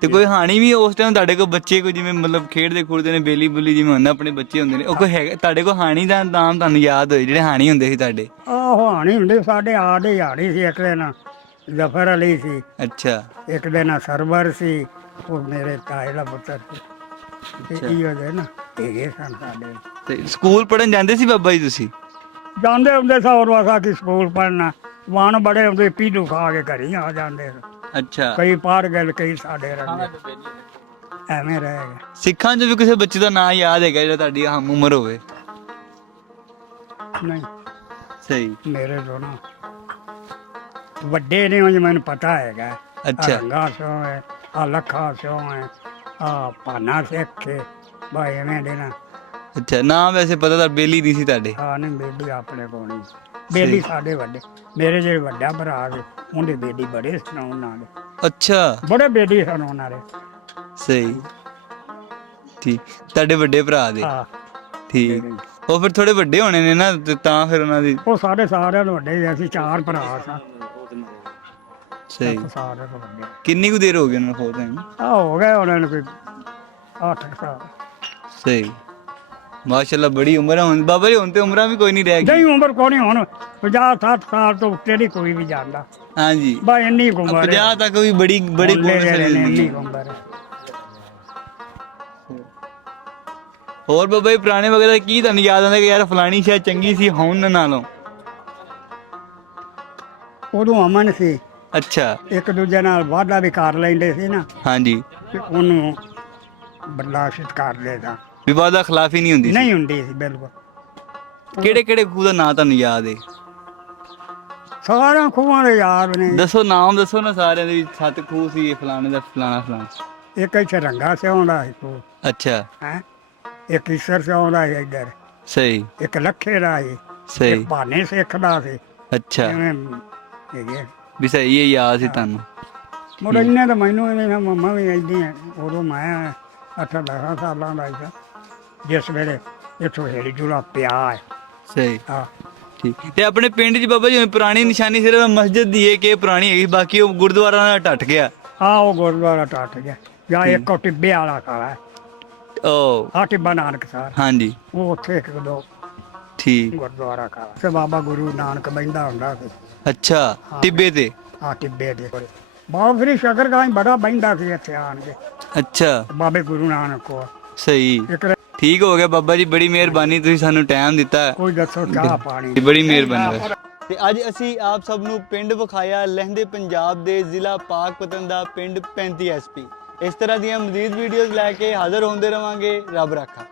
[SPEAKER 2] ਤੇ ਕੋਈ ਹਾਣੀ ਵੀ ਉਸ ਟਾਈਮ ਤੁਹਾਡੇ ਕੋਲ ਬੱਚੇ ਕੋਈ ਜਿਵੇਂ ਮਤਲਬ ਖੇਡਦੇ ਖੁਰਦੇ ਨੇ ਬੇਲੀ ਬੁਲੀ ਜਿਵੇਂ ਹੁੰਦਾ ਆਪਣੇ ਬੱਚੇ ਹੁੰਦੇ ਨੇ ਉਹ ਕੋਈ ਹੈਗਾ ਤੁਹਾਡੇ ਕੋਲ ਹਾਣੀ ਦਾ ਨਾਮ ਤੁਹਾਨੂੰ ਯਾਦ ਹੋਏ ਜਿਹੜੇ ਹਾਣੀ ਹੁੰਦੇ ਸੀ ਤੁਹਾਡੇ?
[SPEAKER 1] ਆਹੋ ਹਾਣੀ ਹੁੰਦੇ ਸਾਡੇ ਆਦੇ ਹਾਣੀ ਸੀ ਇੱਕ ਦਿਨ ਜ਼ਫਰ ਅਲੀ ਸੀ।
[SPEAKER 2] ਅੱਛਾ।
[SPEAKER 1] ਇੱਕ ਦਿਨ ਸਰਵਰ ਸੀ ਉਹ ਮੇਰੇ ਤਾਏ ਦਾ ਪੁੱਤਰ ਸੀ। ਤੇ। ਇਹੋ ਜਿਹੇ ਨਾ ਹੈਗੇ ਸਨ ਸਾਡੇ।
[SPEAKER 2] ਤੇ ਸਕੂਲ ਪੜਨ ਜਾਂਦੇ ਸੀ ਬਾਬਾ ਜੀ ਤੁਸੀਂ?
[SPEAKER 1] ਜਾਂਦੇ ਹੁੰਦੇ ਸੌ ਰੁਪਏ ਕਿ ਸਕੂਲ ਪੜਨਾ ਵਾਣ ਬੜੇ ਹੁੰਦੇ ਪੀਲੂ ਖਾ ਕੇ ਘਰੇ ਆ ਜਾਂਦੇ ਸੀ।
[SPEAKER 2] ਅੱਛਾ।
[SPEAKER 1] ਕਈ ਪੜ ਗਏ ਕਈ ਸਾਡੇ ਰਹਿੰਦੇ ਐਵੇਂ ਰਹਿ ਗਏ।
[SPEAKER 2] ਸਿੱਖਾਂ 'ਚ ਵੀ ਕਿਸੇ ਬੱਚੇ ਦਾ ਨਾਂ ਯਾਦ ਹੈਗਾ ਜਿਹੜਾ ਤੁਹਾਡੀ ਹਮ ਉਮਰ ਹੋਵੇ?
[SPEAKER 1] ਨਹੀਂ।
[SPEAKER 2] ਸਹੀ।
[SPEAKER 1] ਮੇਰੇ ਤੋਂ ਨਾ ਵੱਡੇ ਨੇ ਉਹ ਮੈਨੂੰ ਪਤਾ ਹੈਗਾ।
[SPEAKER 2] ਅੱਛਾ।
[SPEAKER 1] ਰੰਗਾ ਸਿਓ ਹੈ ਆ ਲੱਖਾ ਸਿਓ ਹੈ ਆ ਪਾਨਾ ਸਿੱਖ ਹੈ। ਬਾਈ ਐਵੇਂ ਦੇ ਨਾ।
[SPEAKER 2] ਅੱਛਾ ਨਾਮ ਵੈਸੇ ਪਤਾ ਤਾਂ ਬੇਲੀ ਦੀ ਸੀ ਤੁਹਾਡੇ।
[SPEAKER 1] ਆ ਨਹੀਂ ਬੇਲੀ ਆਪਣੇ ਕੋਲ ਨਹੀਂ ਬੇਲੀ ਸਾਡੇ ਵੱਡੇ ਮੇਰੇ ਜਿਹੜੇ ਵੱਡਾ ਭਰਾ ਸੀ ਉਹਦੇ ਬੇਲੀ ਬੜੇ ਉਹਨਾਂ ਦੇ
[SPEAKER 2] ਅੱਛਾ।
[SPEAKER 1] ਬੜੇ ਬੇਲੀ ਉਹਨਾਂ ਦੇ
[SPEAKER 2] ਸਹੀ। ਠੀਕ ਤੁਹਾਡੇ ਵੱਡੇ ਭਰਾ ਦੇ।
[SPEAKER 1] ਹਾਂ।
[SPEAKER 2] ਠੀਕ। ਉਹ ਫਿਰ ਥੋੜੇ ਵੱਡੇ ਹੋਣੇ ਨੇ ਨਾ ਤੇ ਤਾਂ ਫਿਰ ਉਹਨਾਂ ਦੀ
[SPEAKER 1] ਉਹ ਸਾਡੇ ਸਾਰਿਆਂ ਤੋਂ ਵੱਡੇ ਸੀ, ਅਸੀਂ ਚਾਰ ਭਰਾ ਸਾਂ।
[SPEAKER 2] ਸਹੀ।
[SPEAKER 1] ਸਾਰਿਆਂ ਤੋਂ ਵੱਡੇ।
[SPEAKER 2] ਕਿੰਨੀ ਕੁ ਦੇਰ ਹੋ ਗਈ ਉਹਨਾਂ ਨੂੰ ਨੂੰ?
[SPEAKER 1] ਆ ਹੋ ਗਏ ਉਹਨਾਂ ਨੂੰ ਕੋਈ 8 ਸਾਲ।
[SPEAKER 2] ਸਹੀ। ਮਾਸ਼ਾਅੱਲਾ ਬੜੀ ਉਮਰ ਹੈ ਹੁਣ। ਬਾਬਾ ਜੀ ਹੁਣ ਤੇ ਉਮਰਾਂ ਵੀ ਕੋਈ ਨਹੀਂ ਰਹਿ ਗਈ
[SPEAKER 1] ਨਹੀਂ ਉਮਰ ਕੋਈ ਨਹੀਂ ਹੁਣ। 50 60 ਸਾਲ ਤੋਂ ਉੱਤੇ ਨਹੀਂ ਕੋਈ ਵੀ ਜਾਂਦਾ।
[SPEAKER 2] ਹਾਂਜੀ।
[SPEAKER 1] ਬਾ ਇੰਨੀ ਕੁ ਉਮਰ ਹੈ
[SPEAKER 2] 50 ਤੱਕ ਵੀ ਬੜੀ ਬੜੀ
[SPEAKER 1] ਨੇ,
[SPEAKER 2] ਜ਼ਿੰਦਗੀ
[SPEAKER 1] ਇੰਨੀ ਕੁ ਉਮਰ ਹੈ
[SPEAKER 2] ਹੋਰ ਬਾਬਾ ਜੀ ਪੁਰਾਣੇ ਵਗੈਰਾ ਕੀ ਤੁਹਾਨੂੰ ਯਾਦ ਆਉਂਦਾ ਕਿ ਯਾਰ ਫਲਾਣੀ ਸ਼ਾਇਦ ਚੰਗੀ ਸੀ ਹੁਣ ਨਾਲੋਂ?
[SPEAKER 1] ਉਦੋਂ ਅਮਨ ਸੀ।
[SPEAKER 2] ਅੱਛਾ।
[SPEAKER 1] ਇੱਕ ਦੂਜੇ ਨਾਲ ਵਾਅਦਾ ਵੀ ਕਰ ਲੈਂਦੇ ਸੀ ਨਾ।
[SPEAKER 2] ਹਾਂਜੀ।
[SPEAKER 1] ਤੇ ਉਹਨੂੰ ਬਰਦਾਸ਼ਤ ਕਰ ਲੈਦਾ
[SPEAKER 2] ਵਿਵਾਦ ਖਿਲਾਫ ਹੀ ਨਹੀਂ ਹੁੰਦੀ ਸੀ?
[SPEAKER 1] ਨਹੀਂ ਹੁੰਦੀ ਸੀ ਬਿਲਕੁਲ।
[SPEAKER 2] ਕਿਹੜੇ ਕਿਹੜੇ ਖੂਹ ਦਾ ਨਾਂ ਤੁਹਾਨੂੰ ਯਾਦ ਹੈ
[SPEAKER 1] ਸਾਰਿਆਂ ਖੂਹਾਂ ਦੇ ਯਾਰ ਨੇ।
[SPEAKER 2] ਦੱਸੋ ਨਾਮ ਦੱਸੋ ਨਾ ਸਾਰਿਆਂ ਦੇ ਵੀ ਸੱਤ ਖੂਹ ਸੀ ਇਹ ਫਲਾਣੇ ਦਾ ਫਲਾਣਾ ਫਲਾਣਾ।
[SPEAKER 1] ਇੱਕ ਇੱਥੇ ਰੰਗਾ ਸਿਆਉਂਦਾ ਸੀ ਖੂਹ।
[SPEAKER 2] ਅੱਛਾ।
[SPEAKER 1] ਹੈ? ਇੱਕ ਈਸਰ ਸਿਆਉਂਦਾ ਸੀ ਇੱਧਰ।
[SPEAKER 2] ਸਹੀ।
[SPEAKER 1] ਇੱਕ ਲੱਖੇ ਦਾ ਸੀ।
[SPEAKER 2] ਸਹੀ।
[SPEAKER 1] ਇੱਕ ਸਿੱਖ ਦਾ ਸੀ।
[SPEAKER 2] ਅੱਛਾ।
[SPEAKER 1] ਹੈਗੇ
[SPEAKER 2] ਵੀ ਸਹੀ ਇਹ ਯਾਦ ਸੀ ਤੁਹਾਨੂੰ।
[SPEAKER 1] ਮੁੜ ਇੰਨੇ ਤਾਂ ਮੈਨੂੰ ਇਹਨੇ ਨਾ ਮੰਮਾ ਵੀ ਐਡੀ ਉਦੋਂ ਮੈਂ ਅੱਠ ਦਸਾਂ ਸਾਲਾਂ ਦਾ ਸੀ। ਜਿਸ ਵੇਲੇ ਇੱਥੋਂ ਹੇੜੀ ਜੁਲਾ ਪਿਆ ਹੈ।
[SPEAKER 2] ਸਹੀ।
[SPEAKER 1] ਆ
[SPEAKER 2] ਠੀਕ। ਤੇ ਆਪਣੇ ਪਿੰਡ 'ਚ ਬਾਬਾ ਜੀ ਪੁਰਾਣੀ ਨਿਸ਼ਾਨੀ ਸਿਰਫ ਮਸਜਿਦ ਦੀ ਹੈ ਕਿ ਇਹ ਪੁਰਾਣੀ ਹੈਗੀ ਬਾਕੀ ਉਹ ਗੁਰਦੁਆਰਾ ਨਾਲ ਟੱਟ ਗਿਆ?
[SPEAKER 1] ਆ ਉਹ ਗੁਰਦੁਆਰਾ ਟੱਟ ਗਿਆ। ਜਾਂ ਇੱਕ ਉਹ ਟਿੱਬੇ ਵਾਲਾ ਕਾਲਾ ਹੈ।
[SPEAKER 2] ਓ
[SPEAKER 1] ਆ ਟਿੱਬਾ ਨਾਨਕ ਸਾਹਿਬ।
[SPEAKER 2] ਹਾਂਜੀ।
[SPEAKER 1] ਉਹ ਉੱਥੇ ਇੱਕ ਦੋ
[SPEAKER 2] ਠੀਕ।
[SPEAKER 1] ਗੁਰਦੁਆਰਾ ਕਾਲਾ ਤੇ ਬਾਬਾ ਗੁਰੂ ਨਾਨਕ ਬੈਂਦਾ ਹੁੰਦਾ ਸੀ।
[SPEAKER 2] ਅੱਛਾ ਟਿੱਬੇ ਤੇ?
[SPEAKER 1] ਆ ਟਿੱਬੇ ਦੇ ਬਾਬਾ ਫਰੀ ਸ਼ਕਰਗਾਂ ਬੜਾ ਬੈਂਦਾ ਸੀ ਇੱਥੇ ਆਣ ਕੇ।
[SPEAKER 2] ਅੱਛਾ।
[SPEAKER 1] ਬਾਬੇ ਗੁਰੂ ਨਾਨਕ ਕੋ
[SPEAKER 2] ਸਹੀ।
[SPEAKER 1] ਇੱਕ
[SPEAKER 2] ਠੀਕ ਹੋ ਗਿਆ ਬਾਬਾ ਜੀ ਬੜੀ ਮਿਹਰਬਾਨੀ ਤੁਸੀਂ ਸਾਨੂੰ ਟਾਈਮ ਦਿੱਤਾ।
[SPEAKER 1] ਕੋਈ ਦੱਸੋ ਚਾਹ ਪਾਣੀ।
[SPEAKER 2] ਬੜੀ ਮਿਹਰਬਾਨੀ।
[SPEAKER 3] ਤੇ ਅੱਜ ਅਸੀਂ ਆਪ ਸਭ ਨੂੰ ਪਿੰਡ ਵਿਖਾਇਆ ਲਹਿੰਦੇ ਪੰਜਾਬ ਦੇ ਜ਼ਿਲ੍ਹਾ ਪਾਕਪਤਨ ਦਾ ਪਿੰਡ 35 ਐਸਪੀ ਇਸ ਤਰ੍ਹਾਂ ਦੀਆਂ ਮਜ਼ੀਦ ਵੀਡੀਓਜ਼ ਲੈ ਕੇ ਹਾਜ਼ਰ ਹੁੰਦੇ ਰਵਾਂਗੇ ਰੱਬ ਰਾਖਾ।